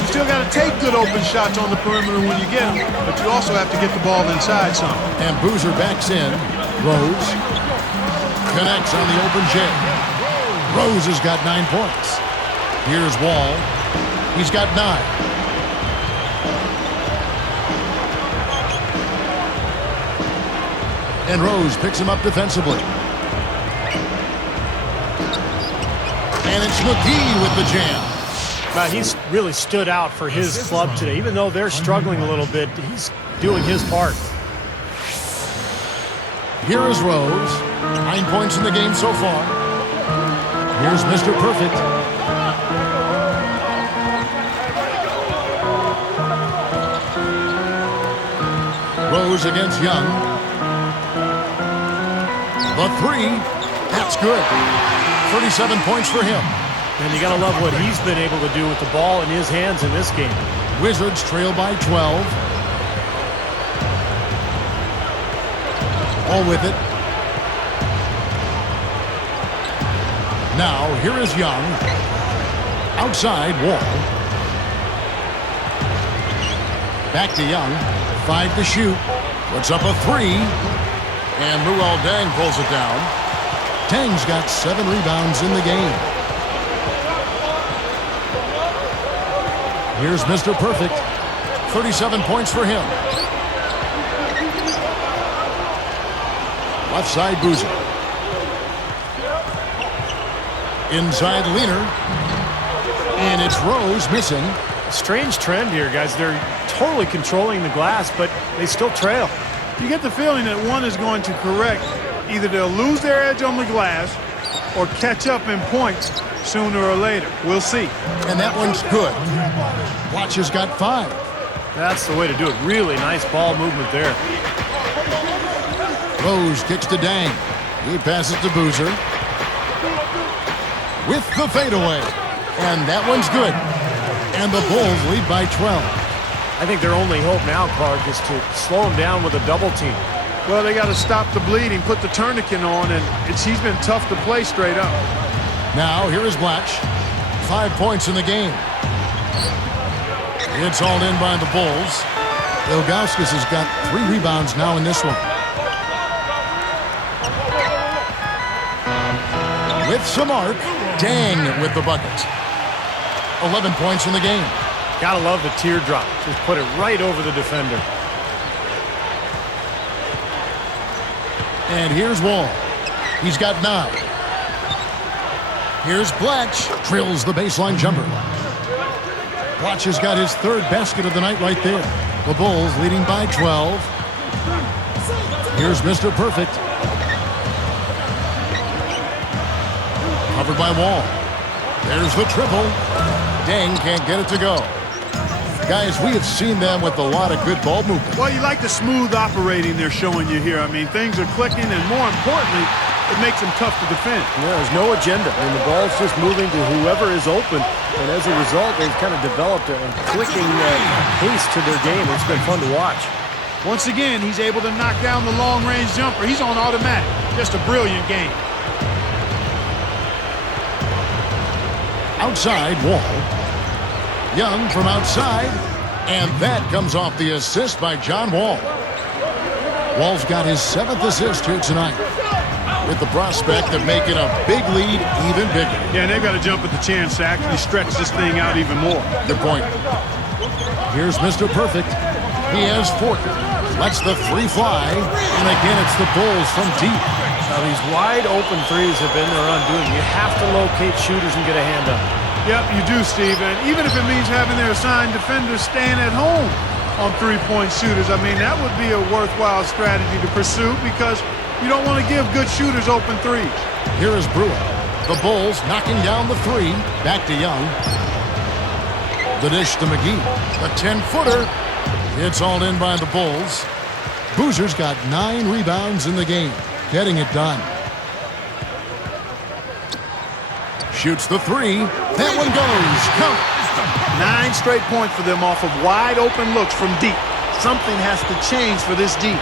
you still got to take good open shots on the perimeter when you get them, but you also have to get the ball inside some. And Boozer backs in. Rose connects on the open J. Rose has got 9 points. Here's Wall. He's got 9. And Rose picks him up defensively. And it's McGee with the jam. Now, he's really stood out for his club today. Even though they're struggling a little bit, he's doing his part. Here is Rose. 9 points in the game so far. Here's Mr. Perfect. Rose against Young. The 3. That's good. 37 points for him. And you got to love what he's been able to do with the ball in his hands in this game. Wizards trail by 12. All with it. Now, here is Young. Outside, Wall. Back to Young. 5 to shoot. Puts up a 3. And Luol Deng pulls it down. Deng's got 7 rebounds in the game. Here's Mr. Perfect. 37 points for him. Left side, Boozer. Inside, Leaner. And it's Rose missing. Strange trend here, guys. They're totally controlling the glass, but they still trail. You get the feeling that one is going to correct. Either they'll lose their edge on the glass or catch up in points sooner or later. We'll see. And that one's good. Watch has got 5. That's the way to do it. Really nice ball movement there. Rose kicks to Dang. He passes to Boozer. With the fadeaway. And that one's good. And the Bulls lead by 12. I think their only hope now, Clark, is to slow him down with a double team. Well, they got to stop the bleeding, put the tourniquet on, and he's been tough to play straight up. Now, here is Blatch. 5 points in the game. It's hauled in by the Bulls. Ilgauskas has got 3 rebounds now in this one. With some arc, Dang with the bucket. 11 points in the game. Gotta love the teardrop. Just put it right over the defender. And here's Wall. He's got 9. Here's Blatch. Drills the baseline jumper. Blatch has got his 3rd basket of the night right there. The Bulls leading by 12. Here's Mr. Perfect. Covered by Wall. There's the triple. Dang can't get it to go. Guys, we have seen them with a lot of good ball movement. Well, you like the smooth operating they're showing you here. I mean, things are clicking, and more importantly, it makes them tough to defend. Yeah, there's no agenda. I mean, the ball's just moving to whoever is open, and as a result, they've kind of developed a clicking pace to their game. It's been fun to watch. Once again, he's able to knock down the long-range jumper. He's on automatic. Just a brilliant game. Outside, Wall. Young from outside, and that comes off the assist by John Wall. Wall's got his 7th assist here tonight, with the prospect of making a big lead even bigger. Yeah, and they've got to jump at the chance to actually stretch this thing out even more. Good point. Here's Mr. Perfect. He has 40. Lets the 3 fly, and again it's the Bulls from deep. Now, these wide open threes have been their undoing. You have to locate shooters and get a hand up. Yep, you do, Steve. And even if it means having their assigned defenders staying at home on 3-point shooters, I mean, that would be a worthwhile strategy to pursue because you don't want to give good shooters open threes. Here is Brewer. The Bulls knocking down the 3. Back to Young. The dish to McGee. The 10-footer. It's all in by the Bulls. Boozer's got 9 rebounds in the game. Getting it done. Shoots the 3. That one goes. Count. 9 straight points for them off of wide open looks from deep. Something has to change for this deep.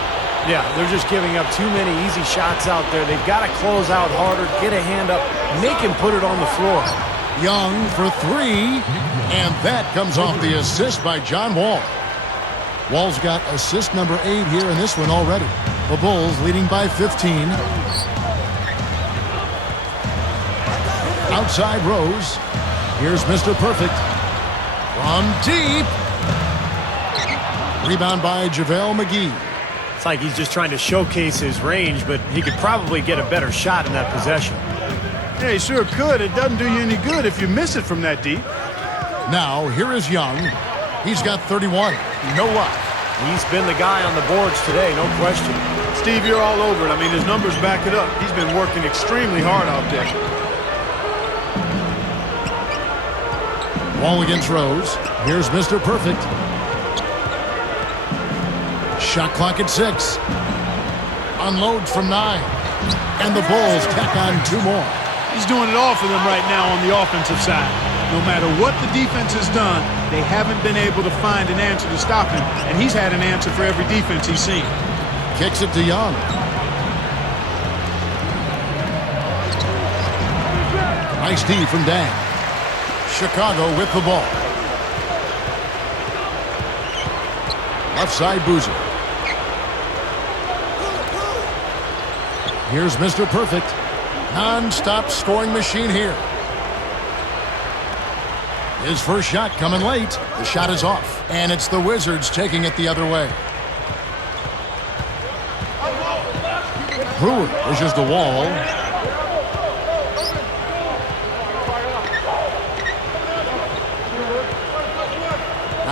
Yeah, they're just giving up too many easy shots out there. They've got to close out harder, get a hand up, make him put it on the floor. Young for 3. And that comes off the assist by John Wall. Wall's got assist number 8 here in this one already. The Bulls leading by 15. Outside Rose. Here's Mr. Perfect. From deep. Rebound by JaVale McGee. It's like he's just trying to showcase his range, but he could probably get a better shot in that possession. Yeah, he sure could. It doesn't do you any good if you miss it from that deep. Now, here is Young. He's got 31. No luck. He's been the guy on the boards today, no question. Steve, you're all over it. I mean, his numbers back it up. He's been working extremely hard out there. Wall against Rose. Here's Mr. Perfect. Shot clock at 6. Unload from 9. And the Bulls tack on 2 more. He's doing it all for them right now on the offensive side. No matter what the defense has done, they haven't been able to find an answer to stop him, and he's had an answer for every defense he's seen. Kicks it to Young. Nice D from Dang. Chicago with the ball. Left side Boozer. Here's Mr. Perfect. Non-stop scoring machine here. His first shot coming late. The shot is off. And it's the Wizards taking it the other way. Brewer pushes the Wall.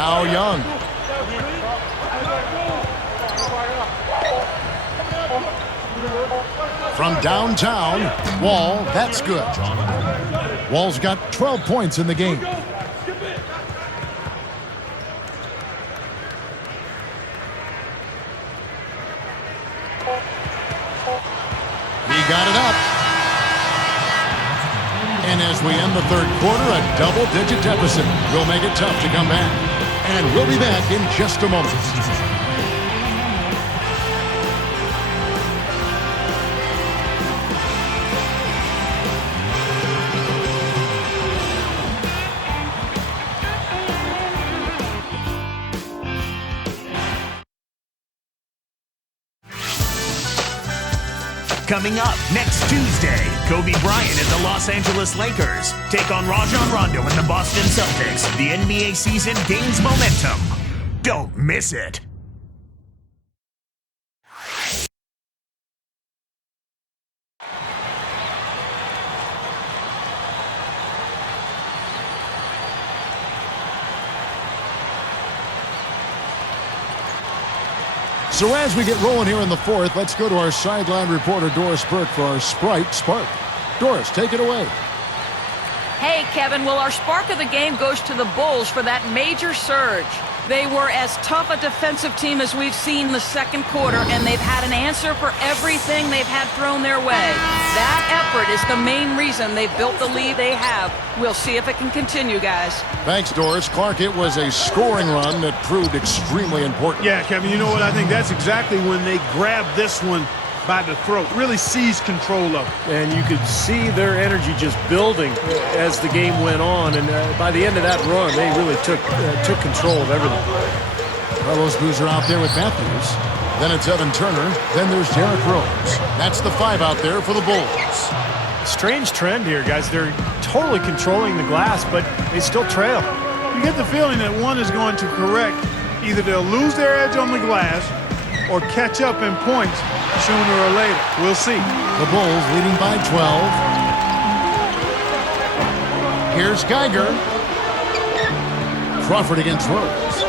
Now Young. From downtown, Wall, that's good. Wall's got 12 points in the game. He got it up. And as we end the third quarter, a double-digit deficit will make it tough to come back. And we'll be back in just a moment. Coming up next Tuesday, Kobe Bryant and the Los Angeles Lakers take on Rajon Rondo and the Boston Celtics. The NBA season gains momentum. Don't miss it. So as we get rolling here in the fourth, let's go to our sideline reporter, Doris Burke, for our Sprite Spark. Doris, take it away. Hey, Kevin, well, our spark of the game goes to the Bulls for that major surge. They were as tough a defensive team as we've seen in the second quarter, and they've had an answer for everything they've had thrown their way. That effort is the main reason they've built the lead they have. We'll see if it can continue, guys. Thanks, Doris. Clark, it was a scoring run that proved extremely important. Yeah, Kevin, you know what? I think that's exactly when they grabbed this one by the throat, really seized control of it. And you could see their energy just building as the game went on. And by the end of that run, they really took control of everything. Carlos Boozer out there with Matthews. Then it's Evan Turner. Then there's Derrick Rose. That's the five out there for the Bulls. Strange trend here, guys. They're totally controlling the glass, but they still trail. You get the feeling that one is going to correct. Either they'll lose their edge on the glass or catch up in points sooner or later. We'll see. The Bulls leading by 12. Here's Geiger. Crawford against Rose.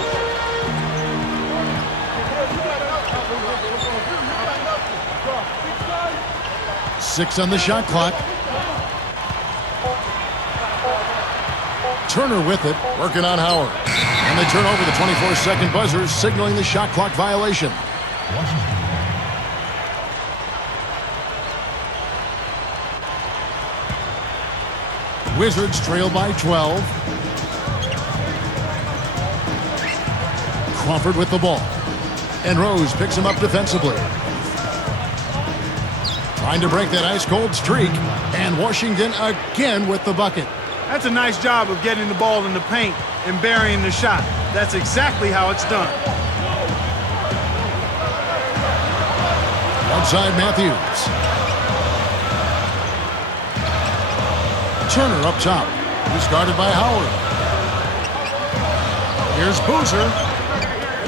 Six on the shot clock. Turner with it, working on Howard. And they turn over the 24-second buzzer, signaling the shot clock violation. Wizards trail by 12. Crawford with the ball. And Rose picks him up defensively. Trying to break that ice-cold streak. And Washington again with the bucket. That's a nice job of getting the ball in the paint and burying the shot. That's exactly how it's done. Outside Matthews. Turner up top. He's guarded by Howard. Here's Boozer.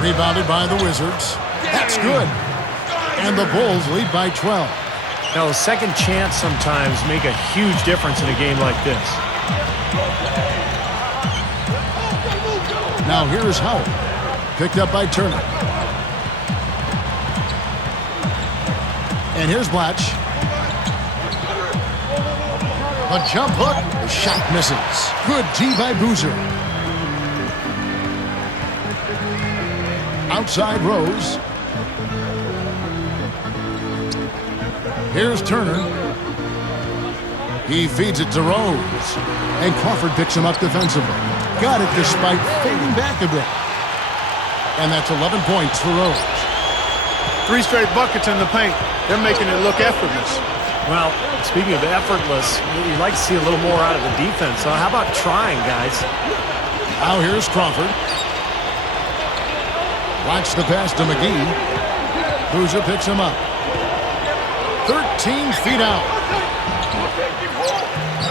Rebounded by the Wizards. That's good. And the Bulls lead by 12. Now, a second chance sometimes make a huge difference in a game like this. Now here's Howard. Picked up by Turner. And here's Blatch. A jump hook. The shot misses. Good D by Boozer. Outside Rose. Here's Turner. He feeds it to Rose. And Crawford picks him up defensively. Got it despite fading back a bit. And that's 11 points for Rose. 3 straight buckets in the paint. They're making it look effortless. Well, speaking of effortless, you'd like to see a little more out of the defense. So how about trying, guys? Now here's Crawford. Watch the pass to McGee. Boozer picks him up. 13 feet out.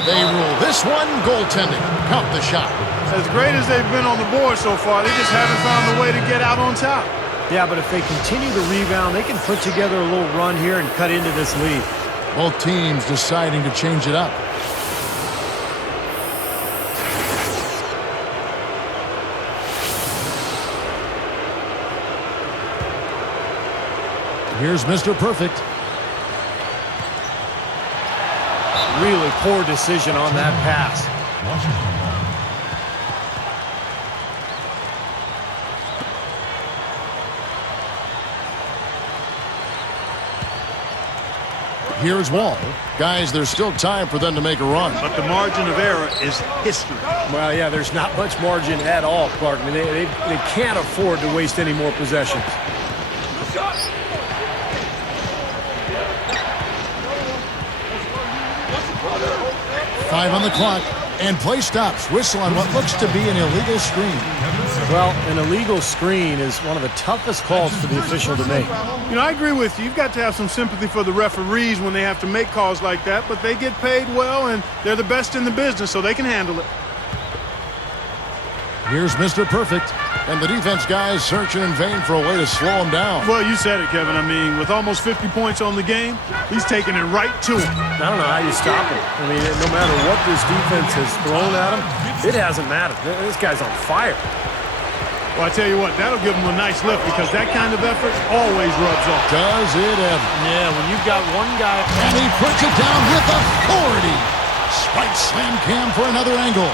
They rule this one goaltending. Count the shot. As great as they've been on the board so far, they just haven't found a way to get out on top. Yeah, but if they continue to rebound, they can put together a little run here and cut into this lead. Both teams deciding to change it up. Here's Mr. Perfect. Really poor decision on that pass. Washington. Here's Wall. Guys, there's still time for them to make a run. But the margin of error is history. Well, yeah, there's not much margin at all, Clark. I mean, they can't afford to waste any more possessions. Five on the clock, and play stops. Whistle on what looks to be an illegal screen. Well, an illegal screen is one of the toughest calls for the official to make. You know, I agree with you. You've got to have some sympathy for the referees when they have to make calls like that, but they get paid well, and they're the best in the business, so they can handle it. Here's Mr. Perfect, and the defense guys searching in vain for a way to slow him down. Well, you said it, Kevin. I mean, with almost 50 points on the game, he's taking it right to him. I don't know how you stop him. I mean, no matter what this defense has thrown at him, it hasn't mattered. This guy's on fire. Well, I tell you what, that'll give him a nice lift because that kind of effort always rubs off. Does it ever? Yeah, when you've got one guy... And he puts it down with authority. Spike slam cam for another angle.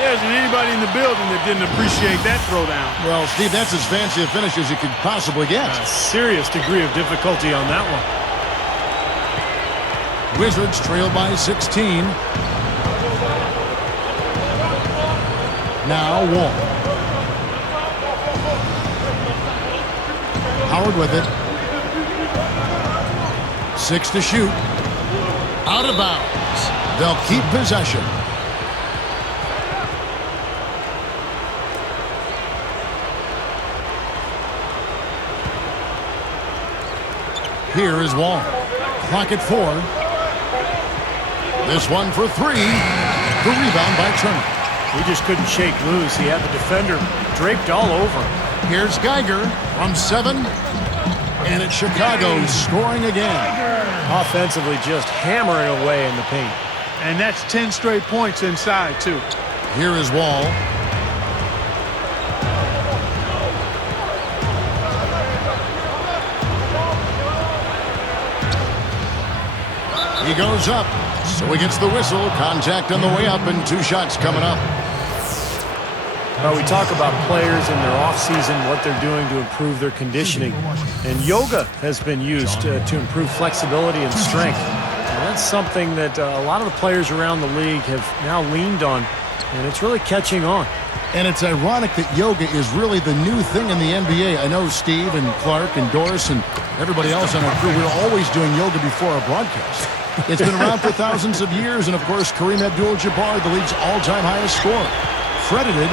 There isn't anybody in the building that didn't appreciate that throwdown. Well, Steve, that's as fancy a finish as you could possibly get. A serious degree of difficulty on that one. Wizards trail by 16. Now Wall. Howard with it. 6 to shoot. Out of bounds. They'll keep possession. Here is Wall. Clock at 4. This one for 3. The rebound by Turner. He just couldn't shake loose. He had the defender draped all over him. Here's Geiger from 7. And it's Chicago scoring again. Offensively just hammering away in the paint. And that's 10 straight points inside, too. Here is Wall. He goes up, so he gets the whistle. Contact on the way up, and 2 shots coming up. Well, we talk about players in their off-season, what they're doing to improve their conditioning. And yoga has been used to improve flexibility and strength. And that's something that a lot of the players around the league have now leaned on, and it's really catching on. And it's ironic that yoga is really the new thing in the NBA. I know Steve and Clark and Doris and everybody else on our crew, we're always doing yoga before our broadcast. It's been around for thousands of years, and of course, Kareem Abdul-Jabbar, the league's all-time highest scorer, credited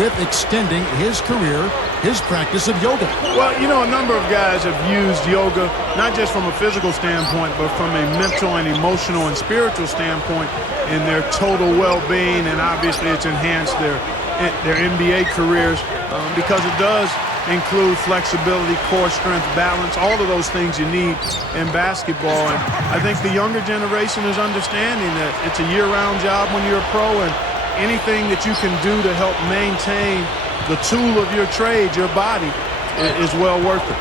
with extending his career, his practice of yoga. Well, you know, a number of guys have used yoga, not just from a physical standpoint, but from a mental and emotional and spiritual standpoint in their total well-being, and obviously it's enhanced their NBA careers because it does include flexibility, core strength, balance, all of those things you need in basketball. And I think the younger generation is understanding that it's a year-round job when you're a pro, and anything that you can do to help maintain the tool of your trade, your body, is well worth it.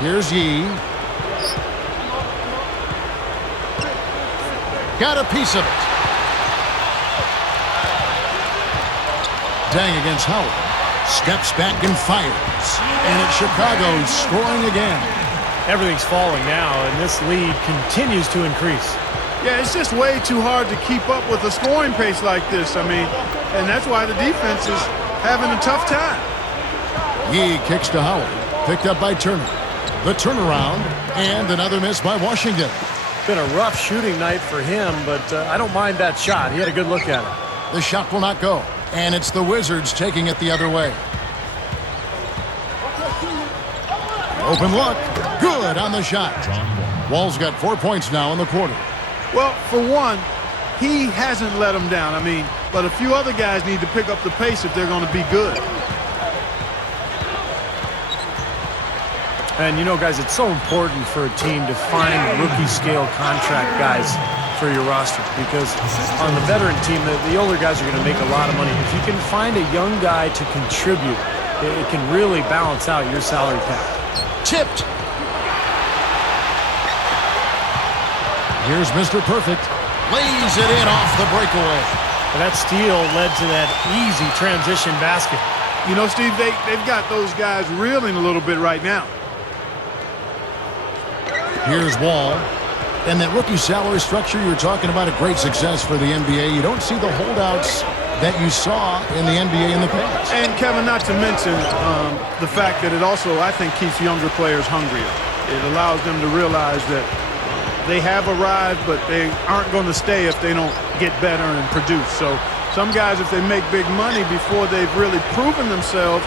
Here's Yee. Got a piece of it. Dang against Howard. Steps back and fires. And it's Chicago scoring again. Everything's falling now, and this lead continues to increase. Yeah, it's just way too hard to keep up with a scoring pace like this. I mean, and that's why the defense is having a tough time. Yee kicks to Howard. Picked up by Turner. The turnaround, and another miss by Washington. Been a rough shooting night for him, but I don't mind that shot. He had a good look at it. The shot will not go, and it's the Wizards taking it the other way. Open look. Good on the shot. Wall's got 4 points now in the quarter. Well, for one, he hasn't let them down. I mean, but a few other guys need to pick up the pace if they're going to be good. And, you know, guys, it's so important for a team to find rookie-scale contract guys for your roster because on the veteran team, the older guys are going to make a lot of money. If you can find a young guy to contribute it can really balance out your salary cap. Tipped. Here's Mr. Perfect. Lays it in off the breakaway. And that steal led to that easy transition basket. You know, Steve, they've got those guys reeling a little bit right now. Here's Wall. And that rookie salary structure, you're talking about a great success for the NBA. You don't see the holdouts that you saw in the NBA in the past. And, Kevin, not to mention the fact that it also, I think, keeps younger players hungrier. It allows them to realize that they have arrived, but they aren't going to stay if they don't get better and produce. So some guys, if they make big money before they've really proven themselves,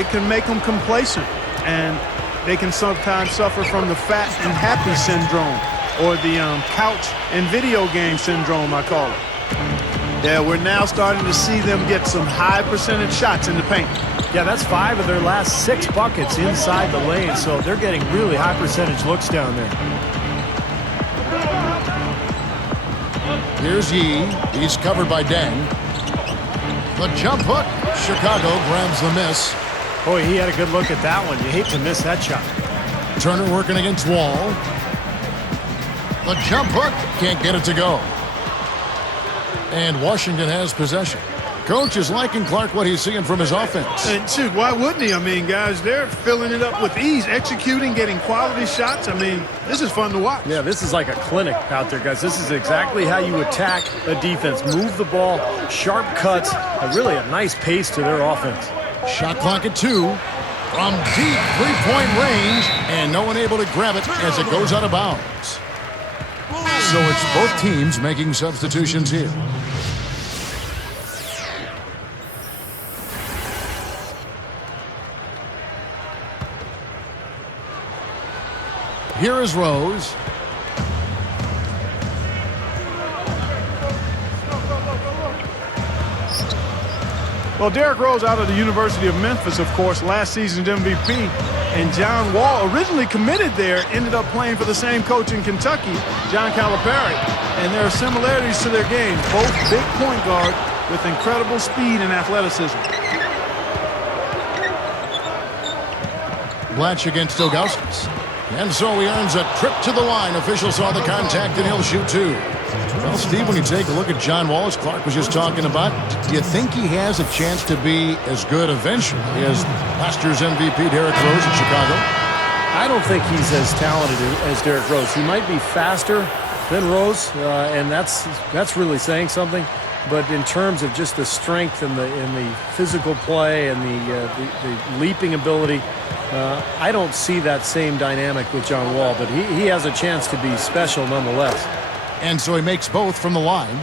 it can make them complacent. And they can sometimes suffer from the fat and happy syndrome, or the couch and video game syndrome, I call it. Yeah, we're now starting to see them get some high percentage shots in the paint. Yeah, that's 5 of their last 6 buckets inside the lane, so they're getting really high percentage looks down there. Here's Yee. He's covered by Deng. The jump hook. Chicago grabs the miss. Boy, he had a good look at that one. You hate to miss that shot. Turner working against Wall. The jump hook. Can't get it to go. And Washington has possession. Coach is liking Clark what he's seeing from his offense. And shoot, why wouldn't he? I mean, guys, they're filling it up with ease, executing, getting quality shots. I mean, this is fun to watch. Yeah, this is like a clinic out there, guys. This is exactly how you attack a defense. Move the ball, sharp cuts, really a nice pace to their offense. Shot clock at 2. From deep three-point range, and no one able to grab it as it goes out of bounds. So it's both teams making substitutions here. Here is Rose. Well, Derrick Rose out of the University of Memphis, of course, last season's MVP. And John Wall, originally committed there, ended up playing for the same coach in Kentucky, John Calipari. And there are similarities to their game. Both big point guard with incredible speed and athleticism. Blatch against Ilgauskas. And so he earns a trip to the line. Official saw the contact, and he'll shoot 2. Well, Steve, when you take a look at John Wall, as Clark was just talking about, do you think he has a chance to be as good eventually as last year's MVP, Derrick Rose in Chicago? I don't think he's as talented as Derrick Rose. He might be faster than Rose, and that's really saying something. But in terms of just the strength and the physical play and the leaping ability, I don't see that same dynamic with John Wall. But he has a chance to be special nonetheless. And so he makes both from the line.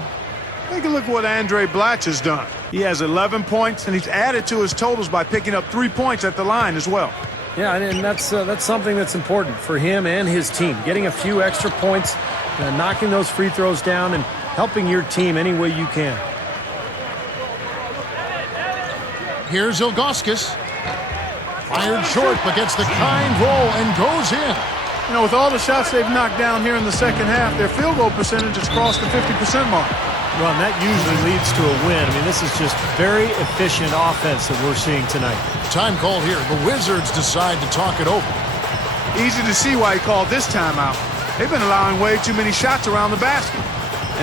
Take a look at what Andre Blatch has done. He has 11 points, and he's added to his totals by picking up 3 points at the line as well. Yeah, and that's something that's important for him and his team. Getting a few extra points, knocking those free throws down, and helping your team any way you can. Here's Ilgauskas. Fired short, but gets the kind roll and goes in. You know, with all the shots they've knocked down here in the second half, their field goal percentage has crossed the 50% mark. Well, and that usually leads to a win. I mean, this is just very efficient offense that we're seeing tonight. Time called here. The Wizards decide to talk it over. Easy to see why he called this timeout. They've been allowing way too many shots around the basket,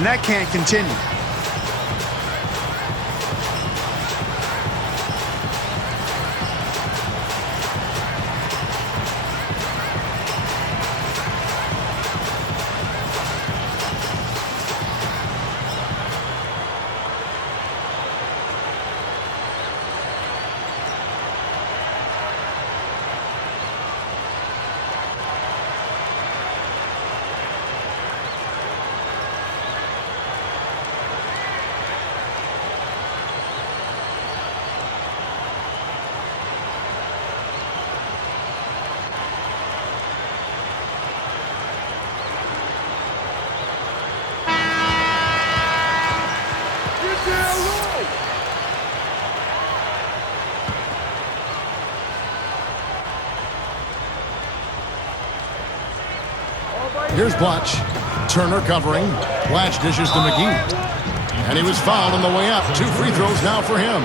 and that can't continue. Here's Blatch. Turner covering. Blatch dishes to McGee. And he was fouled on the way up. 2 free throws now for him.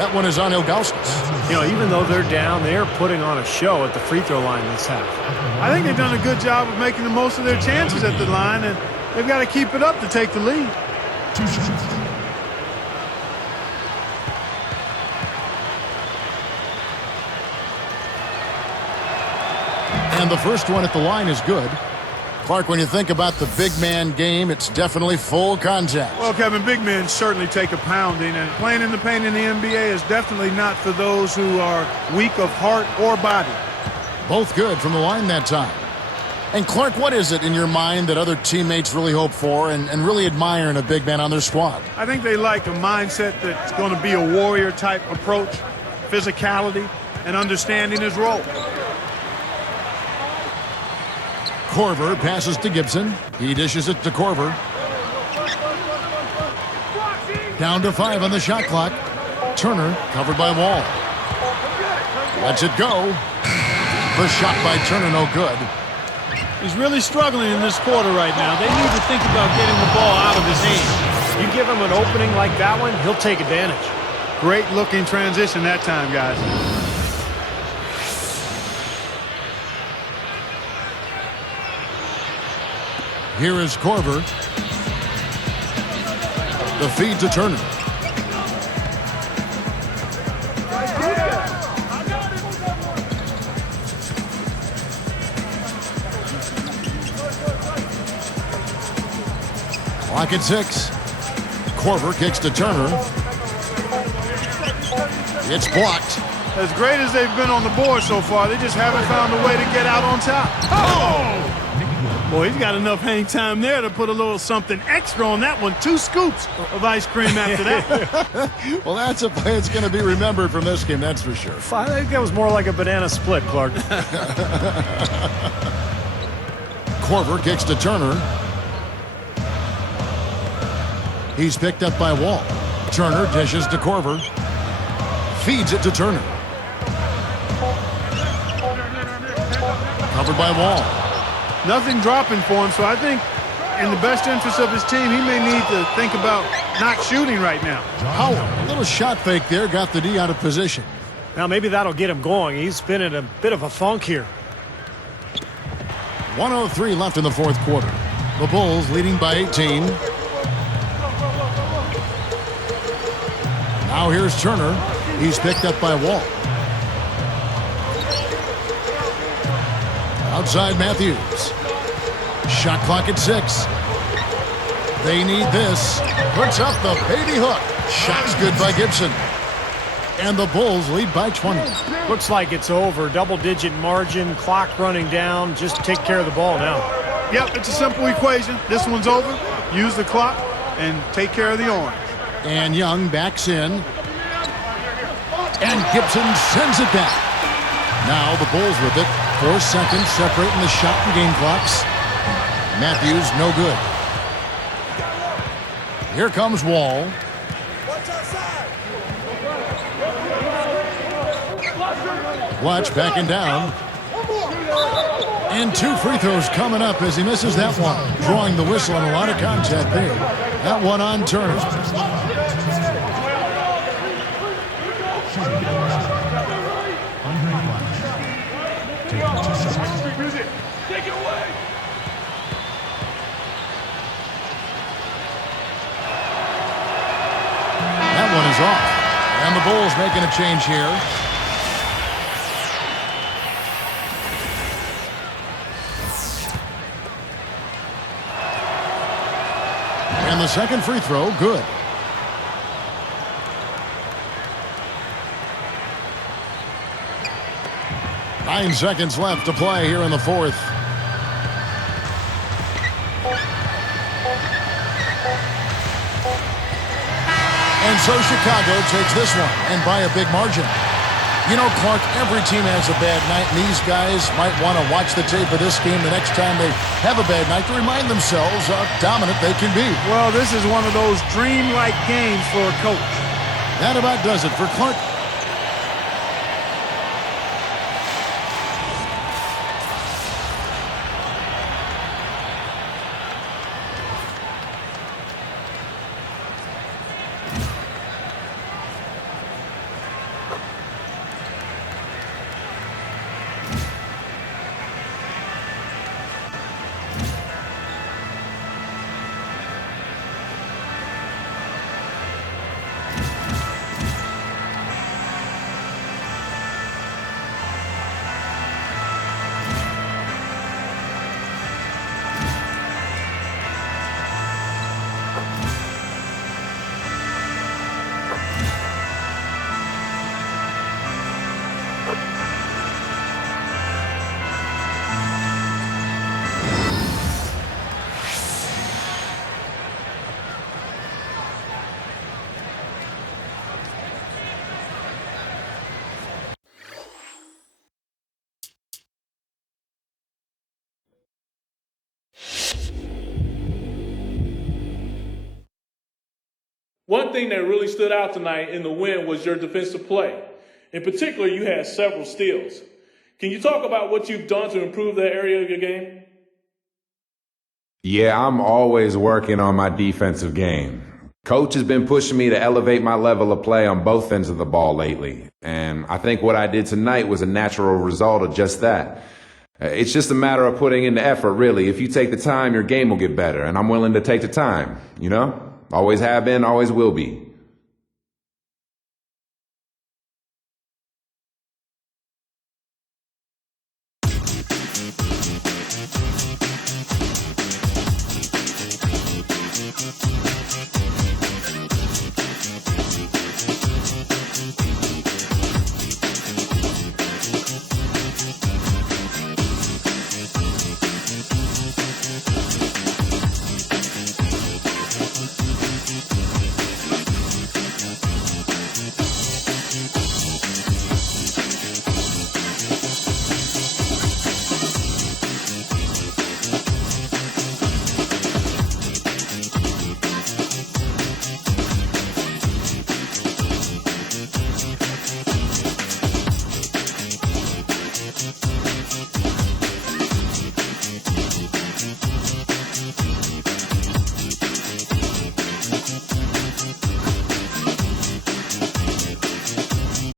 That one is on Ilgauskas. You know, even though they're down, they're putting on a show at the free throw line this half. I think they've done a good job of making the most of their chances at the line, and they've got to keep it up to take the lead. 2 shots. And the first one at the line is good. Clark, when you think about the big man game, it's definitely full contact. Well, Kevin, big men certainly take a pounding, and playing in the paint in the NBA is definitely not for those who are weak of heart or body. Both good from the line that time. And Clark, what is it in your mind that other teammates really hope for and really admire in a big man on their squad? I think they like a mindset that's going to be a warrior-type approach, physicality, and understanding his role. Korver passes to Gibson. He dishes it to Korver. Down to 5 on the shot clock. Turner covered by Wall. Lets it go. The shot by Turner, no good. He's really struggling in this quarter right now. They need to think about getting the ball out of his hand. You give him an opening like that one, he'll take advantage. Great looking transition that time, guys. Here is Korver. The feed to Turner. Clock at 6. Korver kicks to Turner. It's blocked. As great as they've been on the board so far, they just haven't found a way to get out on top. Oh! Boy, he's got enough hang time there to put a little something extra on that one. 2 scoops of ice cream after that. Well, that's a play that's going to be remembered from this game, that's for sure. I think that was more like a banana split, Clark. Korver kicks to Turner. He's picked up by Wall. Turner dishes to Korver. Feeds it to Turner. Covered by Wall. Nothing dropping for him, so I think in the best interest of his team, he may need to think about not shooting right now. Howard, a little shot fake there, got the D out of position. Now maybe that'll get him going. He's been in a bit of a funk here. 1:03 left in the fourth quarter. The Bulls leading by 18. Now here's Turner. He's picked up by Wall. Outside Matthews. Shot clock at 6. They need this. Puts up the baby hook. Shot's good by Gibson. And the Bulls lead by 20. Looks like it's over. Double-digit margin, clock running down. Just take care of the ball now. Yep, it's a simple equation. This one's over. Use the clock and take care of the orange. And Young backs in. And Gibson sends it back. Now the Bulls with it. 4 seconds separating the shot and game clocks. Matthews, no good. Here comes Wall. Watch backing down. And 2 free throws coming up as he misses that one. Drawing the whistle and a lot of contact there. That one on Turner. That one is off. And the Bulls making a change here. And the second free throw, good. Nine seconds left to play here in the fourth. And so Chicago takes this one, and by a big margin. You know, Clark, every team has a bad night, and these guys might want to watch the tape of this game the next time they have a bad night to remind themselves how dominant they can be. Well, this is one of those dreamlike games for a coach. That about does it for Clark. One thing that really stood out tonight in the win was your defensive play. In particular, you had several steals. Can you talk about what you've done to improve that area of your game? Yeah, I'm always working on my defensive game. Coach has been pushing me to elevate my level of play on both ends of the ball lately. And I think what I did tonight was a natural result of just that. It's just a matter of putting in the effort, really. If you take the time, your game will get better. And I'm willing to take the time, you know? Always have been, always will be.